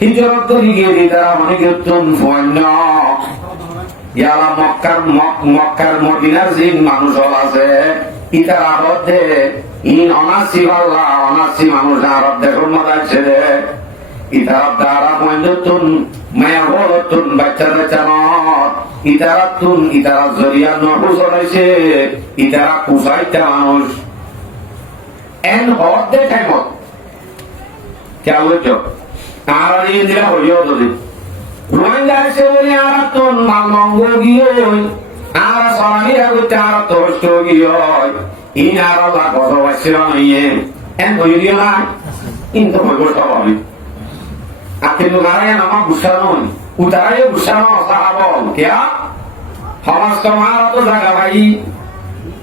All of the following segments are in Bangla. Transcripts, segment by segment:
হিজরত করি গিয়ে তারা মনে করতেন ফন্য ইয়ালা মক্কার মদিনার জিন মানুষ আছে ইতার আবদ্ধে ইন অনাসি পাল্লা অনাসি মানুষ আরব দেখুন মাথায় ছেড়ে ইতার দ্বারা মন্দতুন মায়া বলতুন বাচ্চা বাচ্চা নত ইতারাতুন ইতারা জরিয়া নহুস হয়েছে ইতারা কুসাইটা মানুষ এন হদ্দে টাইমত কে বলছো আর দিলা হইও যদি রোহিঙ্গা এসে বলি আর তোর মঙ্গ গিয়ে আর সরাহিরা করতে আর তোষ্ট গিয়ে ইন আর আল্লাহ কত বাসির নইয়ে এন হইলিও না কিন্তু হইব স্বাভাবিক আর কিন্তু গাড়াই আমার গুসা নই উতারাই গুসা ন সাহাবল কেয়া সমাজ তোমার তো জায়গা ভাই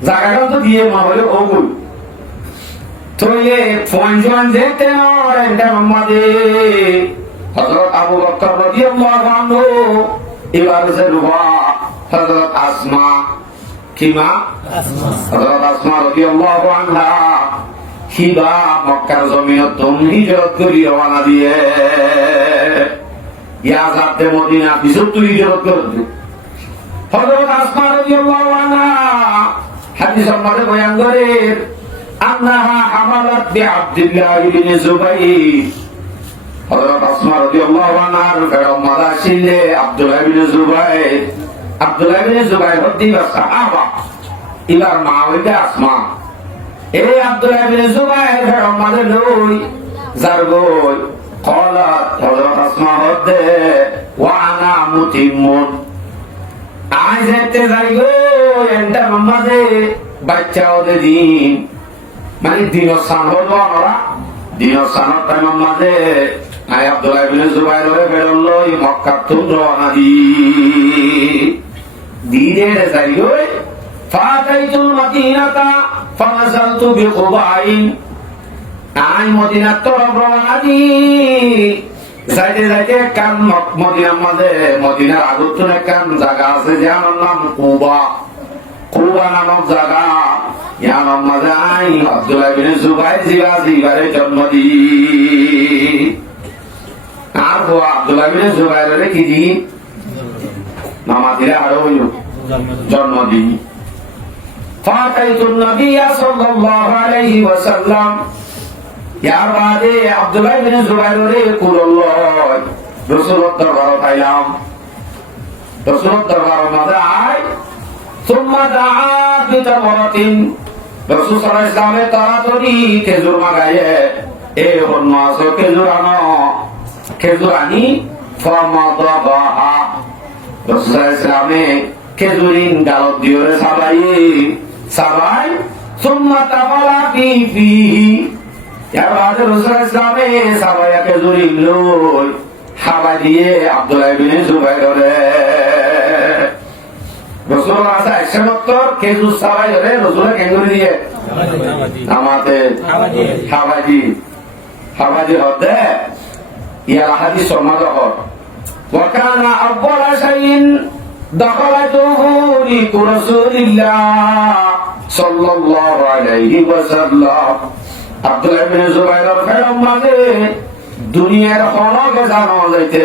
জায়গাটা তো দিয়ে নহলে ওগুল তো ये फोन जोन देखते हैं और इंटर मम्मदे हजरत अबू बकर रज़ियल्लाहु अन्हु इबार से रुवा हजरत अस्मा किमा हजरत अस्मा रज़ियल्लाहु अन्हा हिबा मक्का जमीन तुम हिजरत करी रवाना दिए या जाते मदीना बिसुत हिजरत कर दे हजरत अस्मा रज़ियल्लाहु अन्हा हदीस हमारे बयान करे أنها حملت بعبد الله بن زبير حضرت أسماء رضي الله عنها فرمضى شله عبد الله بن زبير عبد الله بن زبير رضي الصحابة إلى معاوية أسماء إيه عبد الله بن زبير فرمضى لوي زرقوي قالت حضرت أسماء رضي وأنا متم عايزة زرقوي أنت محمد بچاو دين মানে দিনস্থান হল আমরা দিনস্থানের টাইম মাঝে আব্দুল্লাহ ইবনে জুবাইর বেরোলো এই মক্কা তুম রওনা দিনে যাই ওই ফাতাইতুল মদিনাতা ফানাজালতু বিকুবাইন আই মদিনাত তরফ রওনা দি যাইতে যাইতে কান মদিনার মাঝে মদিনার আগতুন কান জায়গা আছে যার নাম কুবা কুবা নামক জায়গা ইয়ার মাঝে আই আব্দুল্লাহ ইবনে জুবাইর জিবারে জন্মদিন আর ও আব্দুল্লাহ ইবনে জুবাইরের কি দিন নামাদিরা আরো হইল জন্মদিন ফাতাইতুন নবী সাল্লাল্লাহু আলাইহি ওয়াসাল্লাম ইয়ার বাদে আব্দুল্লাহ ইবনে জুবাইরের কুল্লাহ রাসূলুল্লাহ দরবার পাইলাম রাসূলুল্লাহ দরবার মাঝে আই ثم دعا بتمرة রাসূল সাল্লাল্লাহু আলাইহি ওয়াসাল্লাম তাড়াতাড়ি খেজুর মাগায়ে এ হন্নাস খেজুর আনো খেজুর আনি ফামাদাহা রাসূল সাল্লাল্লাহু আলাইহি ওয়াসাল্লাম খেজুরিন গালত দিওরে সাবাই সুম্মা তাফালা ফি ইয়ার বাদে রাসূল সাল্লাল্লাহু আলাইহি ওয়াসাল্লাম সাবাই খেজুরিন লই হাবা দিয়ে আব্দুল্লাহ ইবনে জুবাইরে রসুল্লাহ আসা একসমত্তর খেজুর সাবাই ধরে রসুলের কেঙ্গুরি দিয়ে আমাদের হাবাজি হতে ইয়ার হাদিস সমাজ হর ওয়াকানা আব্বালা শাইইন দাখালাতুহু লিরাসূলিল্লাহ সাল্লাল্লাহু আলাইহি ওয়াসাল্লাম আব্দুল্লাহ ইবনে জুবাইরের ফেরম মাঝে দুনিয়ার হনকে জানো যাইতে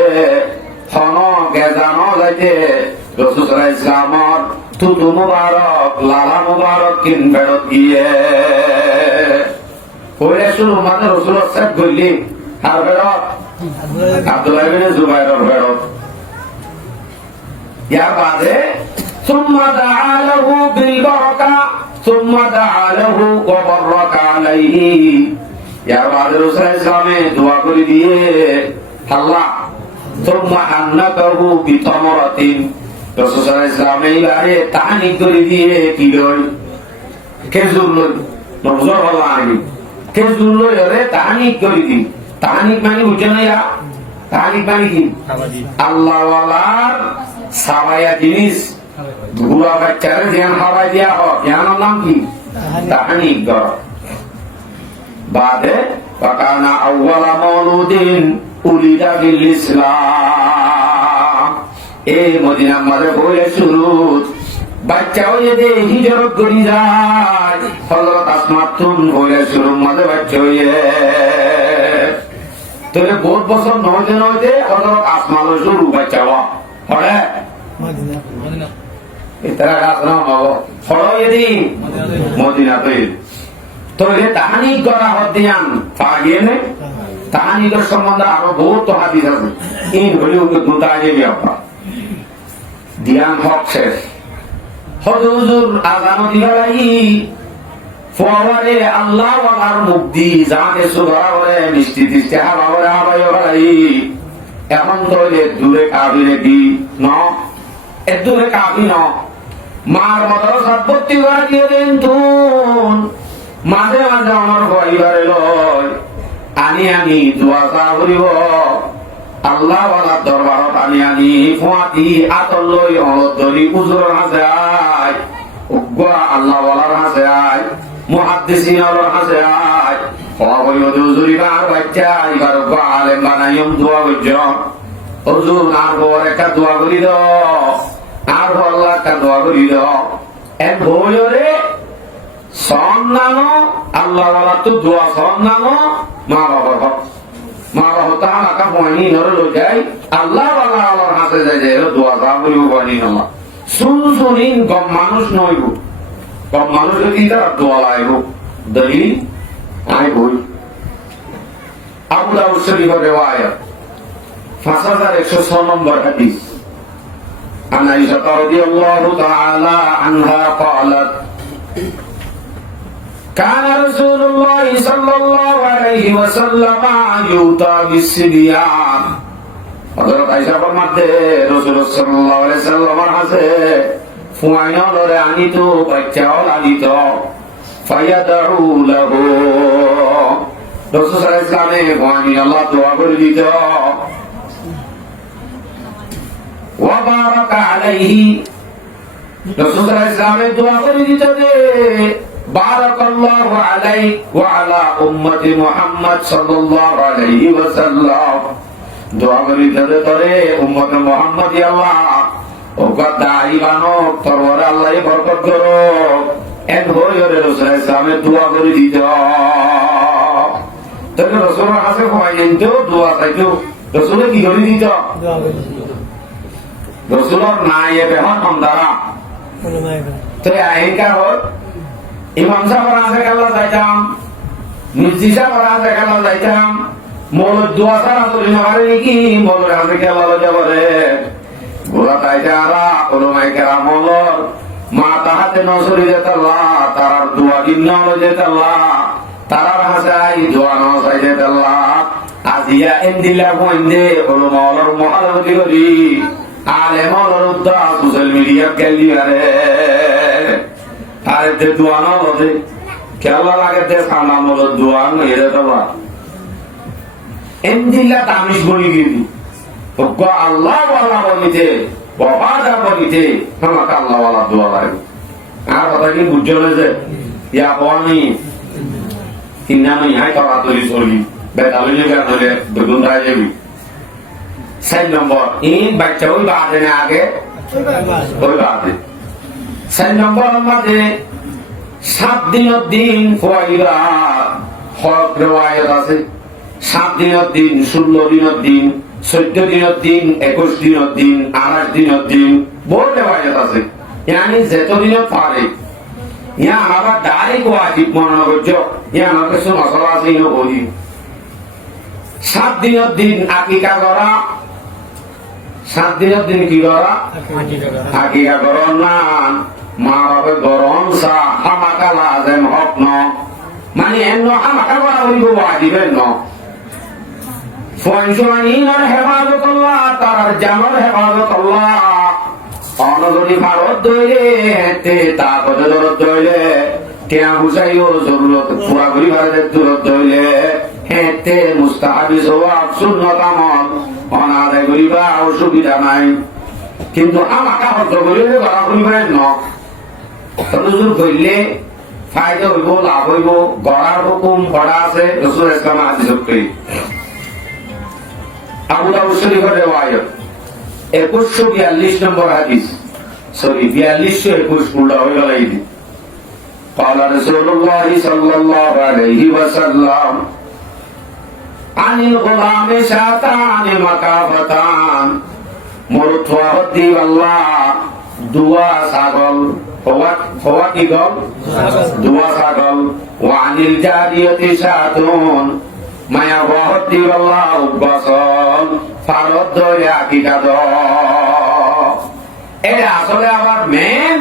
রাসূল সাল্লাল্লাহু আলাইহি ওয়াসাল্লাম তুতু মুবারক লালা মুবারক কিন ফেরত গিয়ে ওরে শুরু মানে রাসূল সাহেব গলি আর ফেরত আব্দুল্লাহ ইবনে জুবাইরের ফেরত ইয়ার বাদে সুম্মা দাআ লাহু বিল বারাকা সুম্মা দাআ লাহু ওয়া বারাকা আলাইহি ইয়ার বাদে রাসূল সাল্লাল্লাহু আলাইহি ওয়াসাল্লাম দোয়া করে দিয়ে আল্লাহ ثم حنكه بتمرة রাসূল সাল্লাল্লাহু আলাইহি ওয়াসাল্লাম এইবারে তাহনিক করে দিয়ে কি লই খেজুর লই নজর হলো আগে খেজুর লই রে তাহনিক করে দি তাহনিক মানে বুঝে না ইয়া তাহনিক মানে কি আল্লাহ ওয়ালার সাবায়া জিনিস ঘুরা বাচ্চারে ধ্যান হাওয়াই দিয়া হয় জ্ঞানের নাম কি তাহনিক কর বাদে ওয়াকানা আউওয়ালা মাউলুদিন উলিদা বিল ইসলাম এই মদিনার মাঝে বলে শুরু বাচ্চা হয়ে দে হিজরত করি যায় হযরত আসমা তুম বলে শুরু মাঝে বাচ্চা হয়ে তোরে বহুত বছর নইতে নইতে হযরত আসমানো শুরু বাচ্চাওয়া হড়ে ইতারা গাছ না বাবা হড়ো এদি মদিনাতে তোরে তাহানি করা হদিয়ান ফাগিয়েনে তাহানিদের সম্বন্ধে আরো বহুত হাদিস আছে ইন হলিও দুটাই ব্যাপার দিয়ান হক শেষ হুজুর আযান দিলাই ফওয়ারে আল্লাহ ওয়ালার মুক্তি জানে সুরা করে মিষ্টি দিতে হাওয়া করে হাওয়ায় ভাই এখন তো দূরে কাবিরে কি ন এ দূরে কাবি ন মার মাদ্রাসা ভর্তি হয়ে দেন তুন মাঝে মাঝে আমার পরিবারে লয় আনি দোয়া করিব আল্লাহ ওয়ালা দরবারত আনি ফুয়াতি আতল লই ধরি হুজুরের হাতে আয় উগ্রা আল্লাহ ওয়ালার হাতে আয় মুহাদ্দিসিনের হাতে আয় হওয়া হুজুরি বার বাচ্চা এবার আলেম বানাইম দোয়া করছ হুজুর আর বড় একটা দোয়া করি দাও আর আল্লাহ একটা দোয়া করি দাও এক বইরে সন্নানো আল্লাহ ওয়ালা তো দোয়া সন্নানো মা বাবার হক মা বাবা তাহলে আকা বয়নি নরে লো যাই আল্লাহ ওয়ালা আল্লাহর হাতে যায় যে দোয়া যা বলিব বয়নি আল্লাহ শুনিন কম মানুষ নইব কম মানুষ যদি তারা দোয়া লাইব দলিল আই বই আবু দাউদ শরীফের রিওয়ায়াত 5106 নম্বর হাদিস عن عائشة رضي الله تعالى عنها قالت كان رسول الله صلى الله عليه وسلم يؤتى بالصبيان হযরত আয়েশা ফরমাতে রাসূল সাল্লাল্লাহু আলাইহি ওয়াসাল্লামের কাছে ফুয়াইনা লরে আনিতো বাচ্চাও আনিতো ফায়াদউ লাহু রাসূল সাল্লাল্লাহু আলাইহি ওয়াসাল্লাম ফুয়াইনা আল্লাহ দোয়া করে দিত ওয়া বারাকা আলাইহি রাসূল সাল্লাল্লাহু আলাইহি ওয়াসাল্লাম দোয়া করে দিত যে বারাকাল্লাহু আলাইহি ওয়া আলা উম্মতি মুহাম্মদ সাল্লাল্লাহু আলাইহি ওয়াসাল্লাম দোয়া করি তাদের তরে উম্মতে মুহাম্মদি আল্লাহ ওকা দাই বানো তরওয়ার আল্লাহ বরকত করো এক হইরে রাসূল ইসলামে দোয়া করি দিত তবে রাসূলের কাছে কইলেন তো দোয়া চাইতো রাসূলে কি করি দিত দোয়া করি রাসূলের নায়ে বেহন আমদারা তো আইকা হল ইমাম সাহেবের কাছে গেল যাইতাম মুফতি সাহেবের কাছে গেল যাইতাম মৌলুদ দোয়া ছাড়া তো পারে নাকি মৌলুদ হাতে গেল যাবরে গোলা তাই যারা ওলামায়ে কেরাম হলর মা তাহাতে নসরি যেতাল্লাহ তারার দোয়া গিন্ন হলো যেতাল্লাহ তারার হাসাই দোয়া নসাই যেতাল্লাহ আজিয়া এন্দিলা বইন্দে ওলামা হলর মহালতি করি আলেম হলর উদ্দা সোশ্যাল মিডিয়া গেলি আরে আরে তে দোয়া না হতে কেলা লাগে তে সানা মলো দোয়া নই রে তোবা এন্দিলা তামিশ বলি গিরি ওগো আল্লাহ ওয়ালা বলিতে বাবা বলিতে আমাকে আল্লাহ ওয়ালা দোয়া লাগে আর কথা কি বুঝছো না যে ইয়া বনি কিনা নই হাই করা তৈরি চলি বেতালি লেগে ধরে বেগুন রায় যাবি 6 নম্বর এই বাচ্চা ওই বাদে না আগে ওই বাদে 6 নম্বর মধ্যে 7 দিনের দিন ফয়রা হক রিওয়ায়াত আছে 7 দিনের দিন 16 দিনের দিন 14 দিনের দিন 21 দিনের দিন 28 দিনের দিন বহু রিওয়ায়াত আছে यानी যত দিনের পারে ইয়া আমার ডাইরেক্ট ওয়াজিব মনে করছো ইয়া আমাকে শুন আসল আছে ইনো বলি 7 দিনের দিন আকিকা করা 7 দিনের দিন কি করা আকিকা করা না মা বাবা গরম সা হামাকা লাজেম হক ন মানে এন্ন হামাকা করা হইব ওয়াজিবের ন ফয়সমানিনের হেফাজত আল্লাহ তার জামার হেফাজত আল্লাহ অনগরি ভারত দইলে হেতে তা পদে দরদ দইলে কেয়া হুসাইও জরুরত পুরা করি ভারতের দরদ দইলে হেতে মুস্তাহাবি সওয়াব সুন্নাত আমল অনাদায় করিবা অসুবিধা নাই কিন্তু আমাকে হত করিলে করা করিবেন ন তনুজুর কইলে ফায়দা হইব লাভ হইব গড়ার হুকুম পড়া আছে রাসূল ইসলাম হাদিস কই আবু দাউদ শরীফের রিওয়ায়াত 2142 নম্বর হাদিস সরি 4221 উল্টা হয়ে গেল এই قال رسول الله صلى الله عليه وسلم আনিল গোলামে শাতানে মাকাফাতান মরুতওয়া হদি আল্লাহ দুয়া ছাগল হওয়া কি গল দুয়া ছাগল ওয়ানিল জারিয়াতি শাতুন মায়া হদি আল্লাহ উবাসল ফারদ দরে আকিকা দ এটা আসলে আবার মেন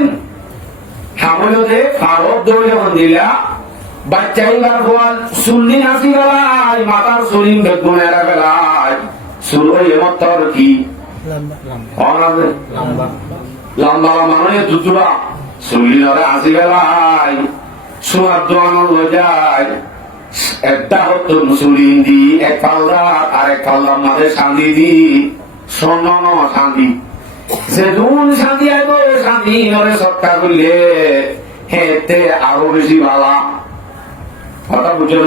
হামলতে ফারদ দরে দিলা বাচ্চাইবার বল সুন্নি নাসি বেলায় মাতার শরীর বেগুনেরা বেলায় সুরই মতর কি লম্বা লম্বা মানে দুতুরা সুন্নিরা আসি বেলায় সুয়ার দোয়ানো লজায় একটা হতো মুসলিম দি এক পাল্লা আর এক পাল্লার মাঝে শান্তি দি স্বর্ণ শান্তি যেদিন শান্তি আইব শান্তি নরে সৎকার করলে হেতে আরো বেশি ভালা কথা বুঝে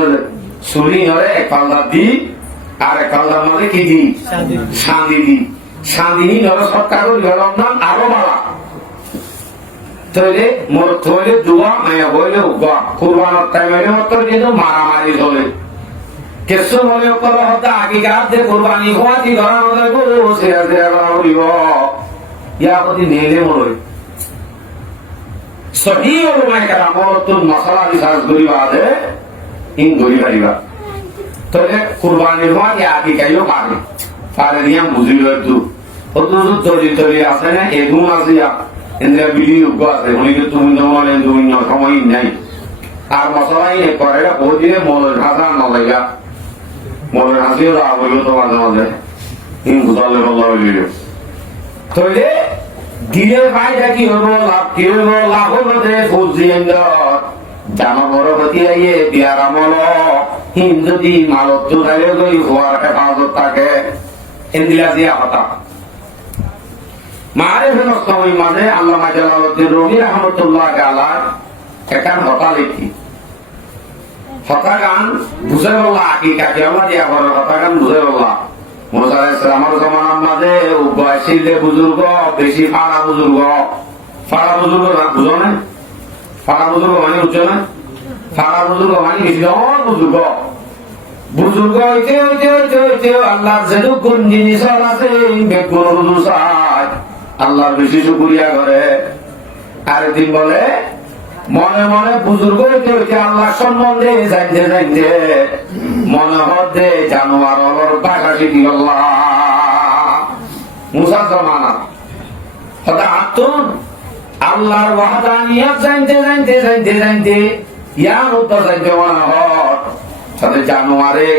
চুরি হলে এক পাল্লার দি আর এক পাল্লার মাঝে কি দি শান্তি দি শান্তি হলে সৎকার করি হলাম না আরো ভালা তৈলে মোর তৈলে দুয়া মায়া বইলে উগা কুরবানোর টাইমে মতো কিন্তু মারামারি চলে কিছু বলে কল হতা আগিকার যে কুরবানি হওয়াতি ধরা হলে গরু সেরা সেরা করা হইব ইয়া প্রতি নেলে মরই সহি ওলামায়ে কেরামত তো মশলা রিসার্চ করিবা দে ইন গরি পারিবা তবে কুরবানির হওয়াতি আগিকাইও পারে পারে নিয়ম বুঝিল একটু অত তরি আছে না এগুন আছে ইন্দ্রিয়া বিলি উগ্র আছে উনিকে তুমি নমলে তুমি সময় নাই আর মশলাই করে বহু দিনে মলের ভাষা নলাইগা মলের হাসিও লাভ হইল তো মাঝে মাঝে ইন বুঝালে বলা হইল তৈলে দিলে ফায়দা কি হবো লাভ কি হবো লাভ হলো যে ফুজি জানবর প্রতি আইয়ে বিয়ার আমল হিন যদি মালত খাইলে গই হওয়ার হেফাজত থাকে এন্দিলা দিয়া হতা মারিফে নস্তমী মাঝে আল্লামা জালালউদ্দিন রুমি রাহমাতুল্লাহ আলাইহি একখান হতা লিখি হতা গান বুঝে বললা আকিকা কেওলা দিয়া ঘরের হতা গান বুঝে বললা মুসা আলাইহিস সালামের জমানার মাঝে বয়সীলে বুজুর্গ বেশি ফাড়া বুজুর্গ না বুঝো না ফাড়া বুজুর্গ মানে বুঝছো না ফাড়া বুজুর্গ মানে বেশি জন বুজুর্গ হইতে আল্লাহ যেটু কোন জিনিস আছে বেগুন রুসায় আল্লাহর বেশি শুকরিয়া করে আরেকদিন বলে মনে মনে বুজুর্গ হইতে আল্লাহ সম্বন্ধে জানতে মনে হতে জানোয়ার অলর ভাষা শিখি আল্লাহ মুসা জমানা হতে আত্মন আল্লাহর ওয়াহদানিয়ত জানতে ইয়ার উত্তর জানতে মনে হত সাথে জানোয়ারে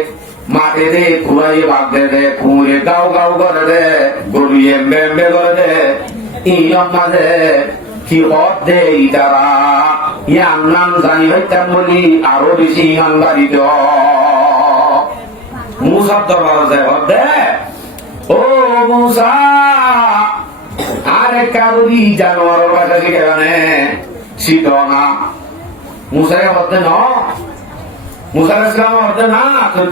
মাঠে রে ঘুরাই বাঁধে রে কুঁড়ে গাও করে রে গরু এমবে করে রে ইয়ম মাঝে কি হত দে ইতারা ইয়ার নাম জানি হইতাম বলি আরো বেশি ইমানদারি দ মুসার দরবার যায় হত দে ও মুসা আরে কারুরি জানোয়ারের ভাষা শিখে মানে শিখ না মুসাকে হতে ন মুসা আলাইহিস সালাম হতে না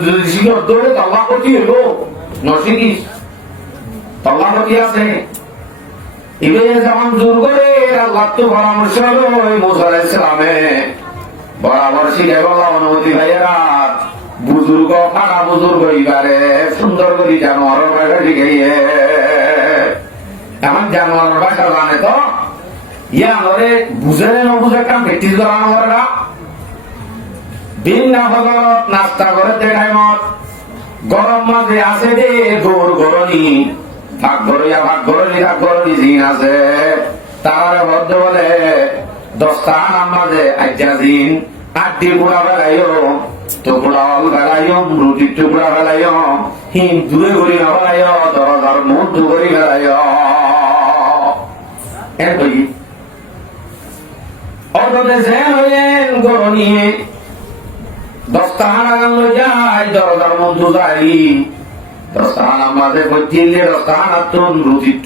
যদি শিখে দৌড়ে আল্লাহ প্রতি হলো নসিকিস আল্লাহ প্রতি আছে ইবে যখন জোর করে আল্লাহ তো পরামর্শ হলো মুসা আলাইহিস সালামে বরাবর শিখে বলা অনুমতি ভাইয়েরা বুজুর্গ ফাঁকা বুজুর্গ ইবারে সুন্দর করে জানোয়ারের ভাষা শিখাইয়ে এমন জানোয়ারের ভাষা জানে তো ইয়া আমারে বুঝে নবুঝে কাম প্র্যাকটিস করানো করে দিন না হজরত নাস্তা করে টাইমত গরম মাঝে আছে দে গোর গরনি ভাগ গরনি জিন আছে তার বদ্ধ বলে 10টা নামাজে আজ্জা জিন 8টি গুড়া ফেলাইও টুকরা ফেলাইও রুটির টুকরা ফেলাইও হিম দূরে ঘুরি না ফেলাইও দরজার মুখ ধুকরি ফেলাইও এরপরি অর্ধে জেন হইলেন গরনি 10টা হানাগান লই যায় দরজার মধ্যে যাই 10টা নামাজে বজিলে 10টা হানাতুন রুটির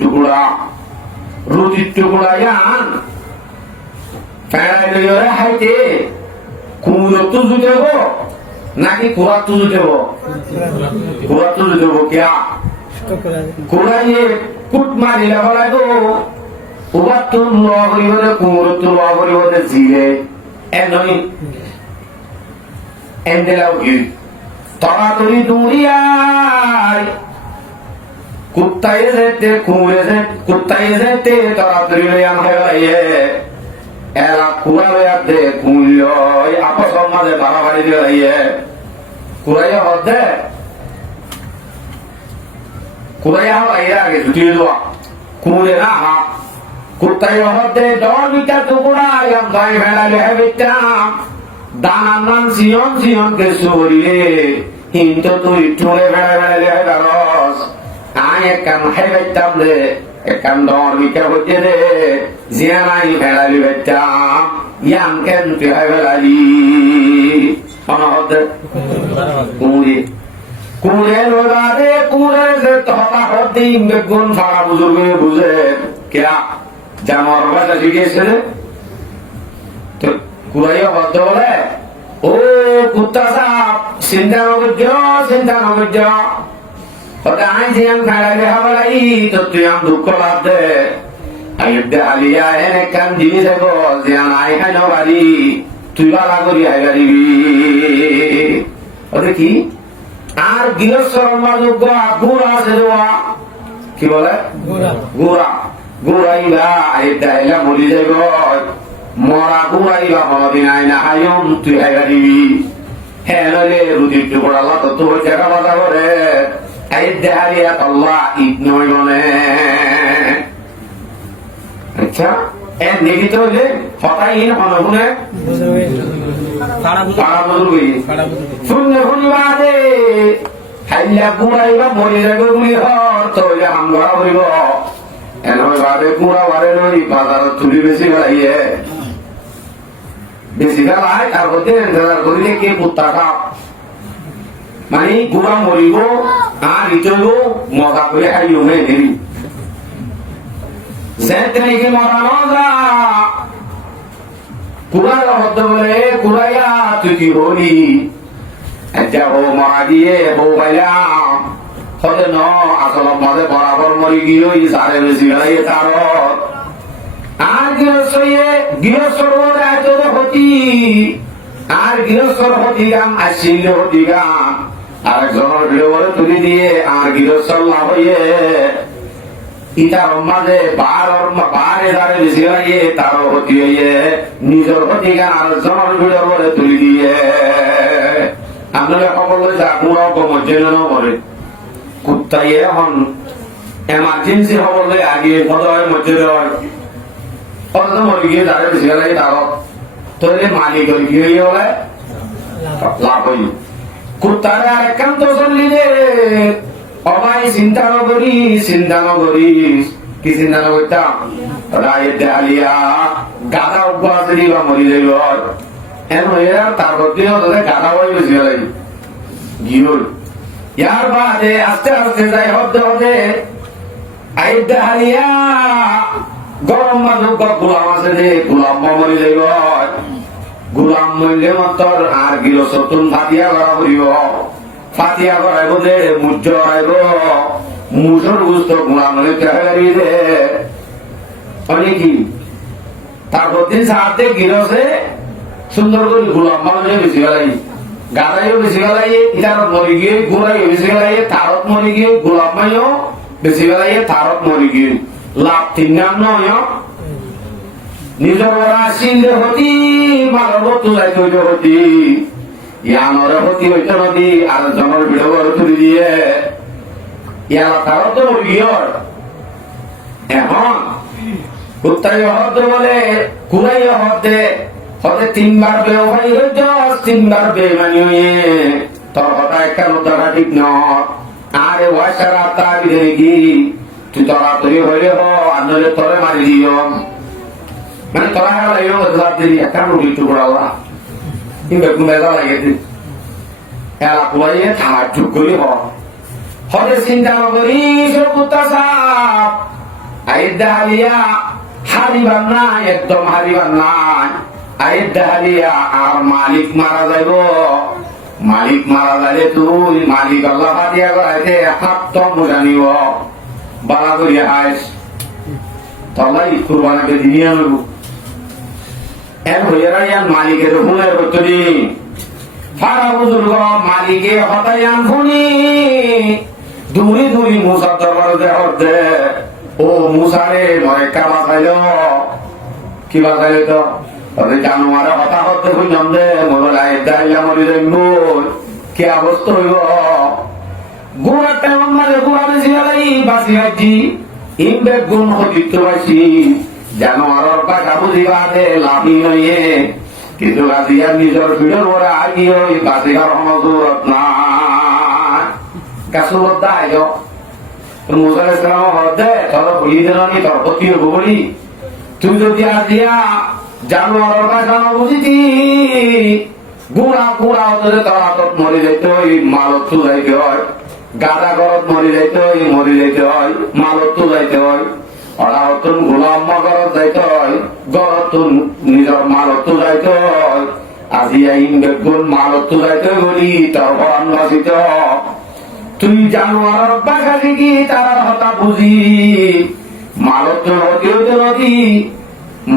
টুকরা ইয়ান ফেলাই লইরে হাইতে কুমুর তো জুটেব নাকি কুড়া তো জুটেব কিয়া কুড়াইয়ে কুট মারিলে বলাই গো উবার তো লোয়া করিবলে কুমুর তো লোয়া করিবলে জিরে এনই এন্ডেলাও গিল তরাতরি দৌড়িয়ায় কুত্তায় যেতে কুত্তায় যেতে তরাতরি লইয়া হয়ে এলা কুড়াইয়াতে কুড়িয় আপস মাঝে বাড়াবাড়ি দিয়ে কুড়াইয়া হতে কুড়াইয়া হয়ে আগে ছুটিয়ে দেওয়া কুড়ে না কুত্তায় হতে দর বিটা টুকুরা তাই ফেলালে বিটাম দানার নাম সিয়ন সিয়ন কে সরিয়ে কিন্তু তুই টুলে ফেলালে রস আয় একান হাই বেটাম রে একান দর বিটা হতে রে জিয়ানাই ফেলালি বেটাম ইয়াম কেন তুই হাই ফেলালি হতে কুড়ি কুড়ে লোগারে কুড়ে যে তহতা হতে বেগুন ফাড়া বুঝুর্গে বুঝে क्या জানোয়ার ভাষা শিখেছে তো কুড়াইয়া হতে বলে ও কুত্তা সাপ চিন্তা নগর্য হতে আই জিয়ান খাড়াইলে হাবালাই তো তুই আম দুঃখ লাভ দে আইতে আলিয়া এনে কান দিবি দেখো জিয়ান আই খাই নবারি তুই বালা করি আই গাড়িবি ওতে কি আর গৃহস্থর যোগ্য গুড় আছে দেওয়া কি বলে গুড়া গুড়াইবা আইতা মরি যাইব মরা গুড়াইবা হদিন আইনা হাইম তুই হাইবা দিবি হ্যাঁ নইলে রুটির টুকরা আল্লাহ তো তোর জায়গা বাজা করে আইতে হারিয়া আল্লাহ ঈদ নয় মনে আচ্ছা এর নিগিত হইলে হতাই হনগুনে শুনলে শুনিবা দে হাইলা গুড়াইবা মরি যাইব গুলি হর তো হাম ধরা হইব এনভাবে পুরা বারে নই বাজারে তুলি বেশি বেড়াইয়ে বেশি বেড়ায় তার মধ্যে ইন্তজার করিলে কে কুত্তা খাও মানে গুড়া মরিব আর ইটইব মজা করে খাইও হে দেবি যেতে নাকি মরানো যা কুড়ার হতে বলে কুড়াইয়া তুই কি হলি এটা হো মরা দিয়ে হো বাইলাম হতে ন আসল মাঝে বরাবর মরি গিয়ে সারে বেশি গেলাই তার আর গৃহস্থর হতি আর গৃহস্থর হতি গান আসছিল হতি গান আর একজনের ভিড় বলে তুলি দিয়ে আর গৃহস্থর লাভ হইয়ে ইটার মাঝে বারে দারে বেশি গেলাইয়ে তারও হতি হইয়ে নিজের হতি গান আর একজনের ভিড় বলে তুলি দিয়ে আপনারা খবর লই যা কোনো রকম জেনে ন করে কুত্তাই এখন এমার্জেন্সি হবলে আগে হয় মধ্যে হয় অত মরে গিয়ে দাঁড়িয়ে বেশি গেলে তার তৈরি মালিক গিয়ে হলে লাভ হইল কুত্তারা একান্ত চললি রে অবাই চিন্তা নকরিস কি চিন্তা নকরতাম রায় দেয়ালিয়া গাদা অভ্যাস দিবা মরি যাইব এর তার প্রতি গাদা হয়ে বেশি গেলে গিয়ে ইয়ার বাদে আস্তে আস্তে যাই হতে আইডা হারিয়া গরম মাঝুক গোলাম আছে যে গোলাম মরি যাইব গোলাম মরলে মাত্র আর গিল সতুন ফাতিয়া করা করিব ফাতিয়া করাইব যে মুজ করাইব মুজর গুস্ত গোলাম হারি দে অনেকি তারপর দিন সাথে গিলছে সুন্দর করে গোলাম মানুষ বেশি গেলাই গাদাইও বেশি গেলাইয়ে ইটারত মরি গিয়ে গুড়াইও বেশি গেলাইয়ে তারত মরি গিয়ে গোলাপ মাইও বেশি গেলাইয়ে তারত মরি গিয়ে লাভ তিন নাম নয় নিজর সিন্ধে হতি মানব তুলাই তৈল হতি ইয়ানর হতি হইতে নদী আর জনের ভিড় তুলি দিয়ে ইয়ারা তারত মরি গিয়ে এখন কুত্তাই হতে বলে কুড়াই হতে তিনবার বেওয়াই হইছ তিনবার বেমানি হয়ে তোর কথা একটা উদ্ধারা ঠিক ন আরে ওয়াসারা তার কি তুই তরাতরি হইলে হ আর নইলে তোরে মারি দিও মানে তোরা লাভ দিলি একটা রুটি টুকরা কিন্তু মেজা লাগে এলা কুয়াইয়ে থামার চুপ করি হতে চিন্তা নকরি কুত্তা সাপ আইদা হারিয়া হারিবার নাই একদম হারিবার নাই আইদা হারিয়া আর মালিক মারা যাইব মালিক মারা যাইলে তুই মালিক আল্লাহ হারিয়া করাইতে হাত তো জানিব বালা করিয়া আইস তলাই কুরবানাকে দিয়ে আনব এর হইয়া মালিকের হুনের করতে ফারা বুজুর্গ মালিকে হতায়ান ফুনি দূরি দূরি মুসার দরবারে হতে ও মুসারে ময়কা বাঁচাইল কি বাঁচাইল তো জানুয়ারে হতা হতে শুনলাম দে মরাই দাইলা মরি যাইব কি অবস্থা হইব গুড়ার টাইম মাঝে গুড়া বেশি হলাই বাঁচি হাইছি ইমবে গুণ হতিত্ব পাইছি জানুয়ারের পাখা বুঝিবা দে লাভি নইয়ে কিন্তু রাজিয়ার নিজের ভিড়ের ওরা আগে ওই বাসিকার অনুরোধ না কাসুর দায় মুসাল ইসলাম হদে তোর বলি দেনি তোর প্রতি হব বলি তুই যদি আজিয়া জানুয়ারের পাখা না বুঝিতি গুড়া গুড়া হতে তোর হাতত মরি যাইতে ওই মালত তু যাইতে হয় গাদা গরত মরি যাইতে হয় মরি যাইতে হয় মালত তু যাইতে হয় ওরা হতুন গোলাম গরত যাইতে হয় গরতুন নিজের মালত যাইতে হয় আজি আইন বেগুন মালত যাইতে বলি তোর ভরণ বাঁচিত তুই জানুয়ার বাঘা দেখি তার হতা বুঝি মালত হতি হতে নদী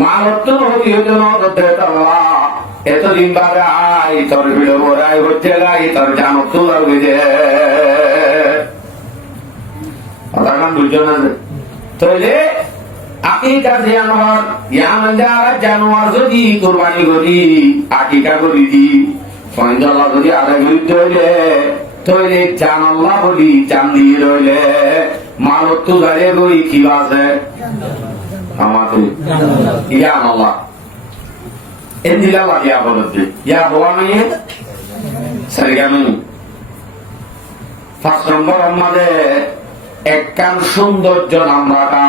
মালত হতি হতে নদে তালা এতদিন বাদে আই তোর ভিড় বড়াই হচ্ছে গাই তোর জানো তো লাগবে যে বুঝছো না তাহলে আকিকা জানোয়ার জানোয়ার যদি কোরবানি করি আকিকা করি দি সঞ্জলা যদি আদায় করিতে হইলে তৈলে জান আল্লাহ বলি জান দিয়ে রইলে মালত তো দাঁড়িয়ে গই কি আছে আমাদের ইয়ান আল্লাহ এদিলা লাগিয়া বলতে ইয়া হওয়া নেই সারিগামি 5 নম্বর আমাদের একখান সৌন্দর্য নামরাটা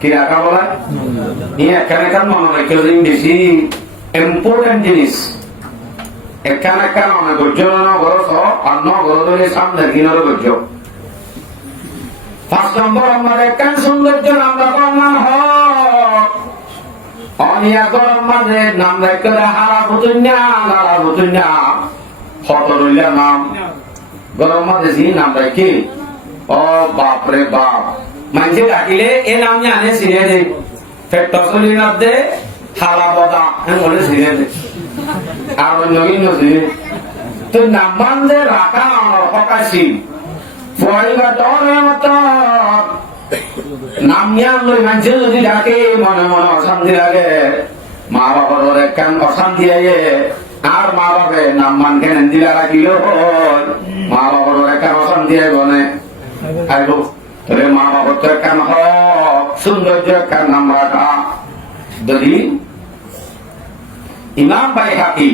কি রাখা বলে একখান একখান মনে রাখে বেশি ইম্পর্টেন্ট জিনিস একখান একখান অনেক গর্জ গরস অন্য গরো ধরে সামনে কিনারও গর্জ 5 নম্বর আমাদের একখান সৌন্দর্য নামরাটা নাম হক অনিয়া গরম মাঝে নাম রাখতে হারা ভুতুন্যা হতরইলা নাম গরম মাঝে জি নাম রাখি ও বাপ রে বাপ মানুষে ডাকিলে এ নাম জানে সিনে দে ফেক্টসলি নাম দে হারা বদা বলে সিনে দে আর নগিন সিনে তো নাম দে রাখা আমার হকাশি ফয়গা টরে মতো নাম নিয়াম লই মানুষে যদি ডাকে মনে মনে অশান্তি লাগে মা বাবার ওর একখান অশান্তি আয়ে আর মা বাবা নাম মান কেন দিলা রাখিল মা বাবার ওর একখান অশান্তি আয় বনে আইব তোরে মা বাবার তো একখান হক সৌন্দর্য একখান নাম রাখা যদি ইমাম বাইহাকি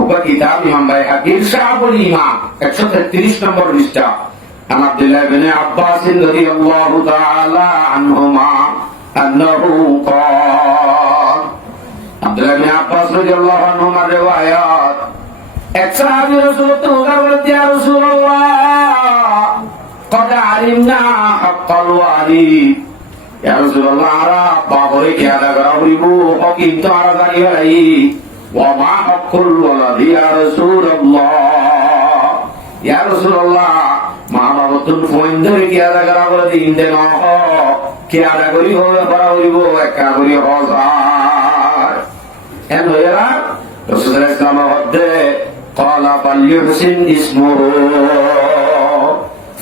ওপর কিতাব ইমাম বাইহাকির শাহুল ইমাম 133 নম্বর পৃষ্ঠা عن عبد الله بن عباس رضي الله تعالى عنهما أنه قال عبد الله بن عباس رضي الله عنهما روايات صحابي رسول الله يا رسول الله قد علمنا حق الوالد يا رسول الله أرى بابرك يا لغرابربو حكيم تعرض عليه وما حق الولد يا رسول الله يا رسول الله মা বাবা তুন ফোন ধরে কি আদা করা বলে দিন দেন কি আদা করি হবে করা হইব একা করি হাজার এন হইরা রাসূলুল্লাহ সাল্লাল্লাহু আলাইহি ওয়াসাল্লাম ক্বালা ফালইহসিন ইসমুহু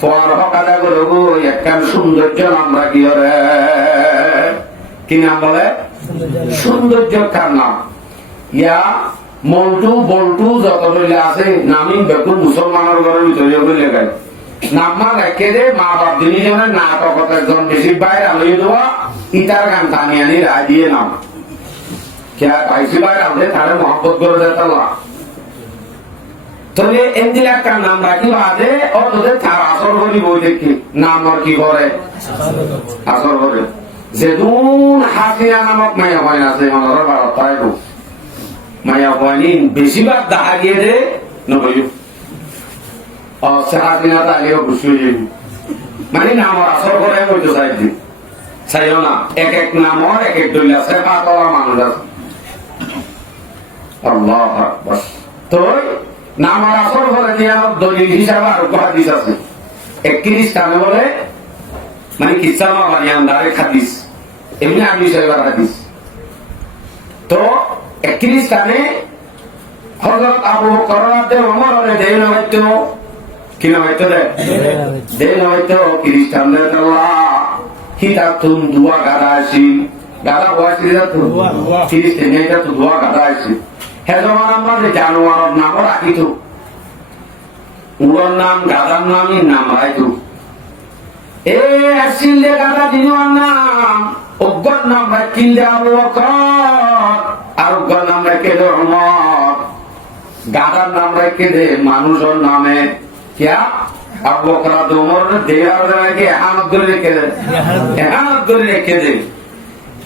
ফর হকাদা করব একখান সৌন্দর্য নাম রাখি রে কি নাম বলে সৌন্দর্য কার নাম ইয়া মন্টু বল্টু যত লইলে আছে নামি বেকুন মুসলমানের ঘরের ভিতরে বলে গায় নাম্মা রেখে দে মা বাপ জিনিস না কথা একজন বেশি বাইরে আলোই দেওয়া ইটার গান টানি আনি রায় দিয়ে নাম কে ভাইসি বাইরে আনলে তারে মহব্বত করে দেতাল্লা তাহলে এমদিলা কার নাম রাখি বাদে ও তোদের তার আসর করি বই দেখি নাম আর কি করে আসর করে যেদুন হাসিয়া নামক মায়া হয় আছে মনের ভারত তাই মায়া হয়নি বেশিরভাগ দেখা গিয়ে দে নবই সাহায্য তালিও বুঝিয়ে মানে নাম আসর করে বইতে চাইছি চাইও না এক এক নামর এক এক দলিল আছে পাতলা মানুষ আছে আল্লাহু আকবার তো নাম আসর করে দিয়া দলিল হিসাবে আর হাদিস আছে 31 স্থানে বলে মানে কিসামা বানিয়ান দারে হাদিস এমনি আমি সাহেবের হাদিস তো 31 স্থানে হযরত আবু বকর রাদিয়াল্লাহু ওমরের দেন হয়তো কি না হয়তো দেন হয়তো খ্রিস্টানদের আল্লাহ হিতাতুন দুয়া গাদাসি গাদা বয়সী তো খ্রিস্টানদের তো দুয়া গাদাসি হে জমান আমরা জানোয়ার নাম রাখিতো উড়ার নাম গাদার নামই নাম রাখিতো এ আসিলে গাদা দিনোর নাম অজ্ঞার নাম রাখিলে আবু বকর আর অজ্ঞার নাম রাখিলে ওমর গাদার নাম রেখে দে মানুষের নামে क्या আবু বকর ওমর দেয়ার নাকি এহানত করে রেখে দে এহানত করে রেখে দে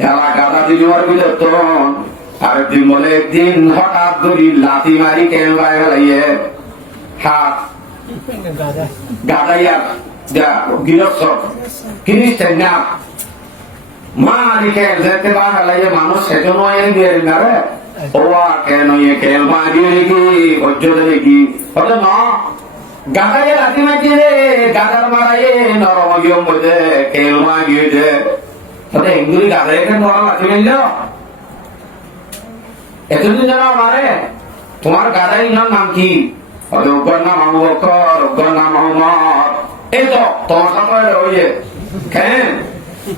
এলা গাদা দিনোর ভিতর তখন আর দিন বলে একদিন হঠাৎ ধরি লাথি মারি কেন গায়ে লাইয়ে হাত গাদাইয়া গিরস্ত খ্রিস্টান না মারি কেন যেতে বাঙালাইয়ে মানুষ সেজন্য এনে না রে ওয়া কেন ये কেন মারি কি হজ্জত কি হলো না গাদাইয়া লাথি মারি রে গাদার মারায়ে নরম গিয়ম বলে কেন মারি দে তবে ইংরেজি গাদাইয়া নরম লাথি মারলো এতদিন জানা মারে তোমার গাদাই নাম কি ওর নাম আবু বকর ওর নাম ওমর এই তো তোমার সাথে রয়ে কেন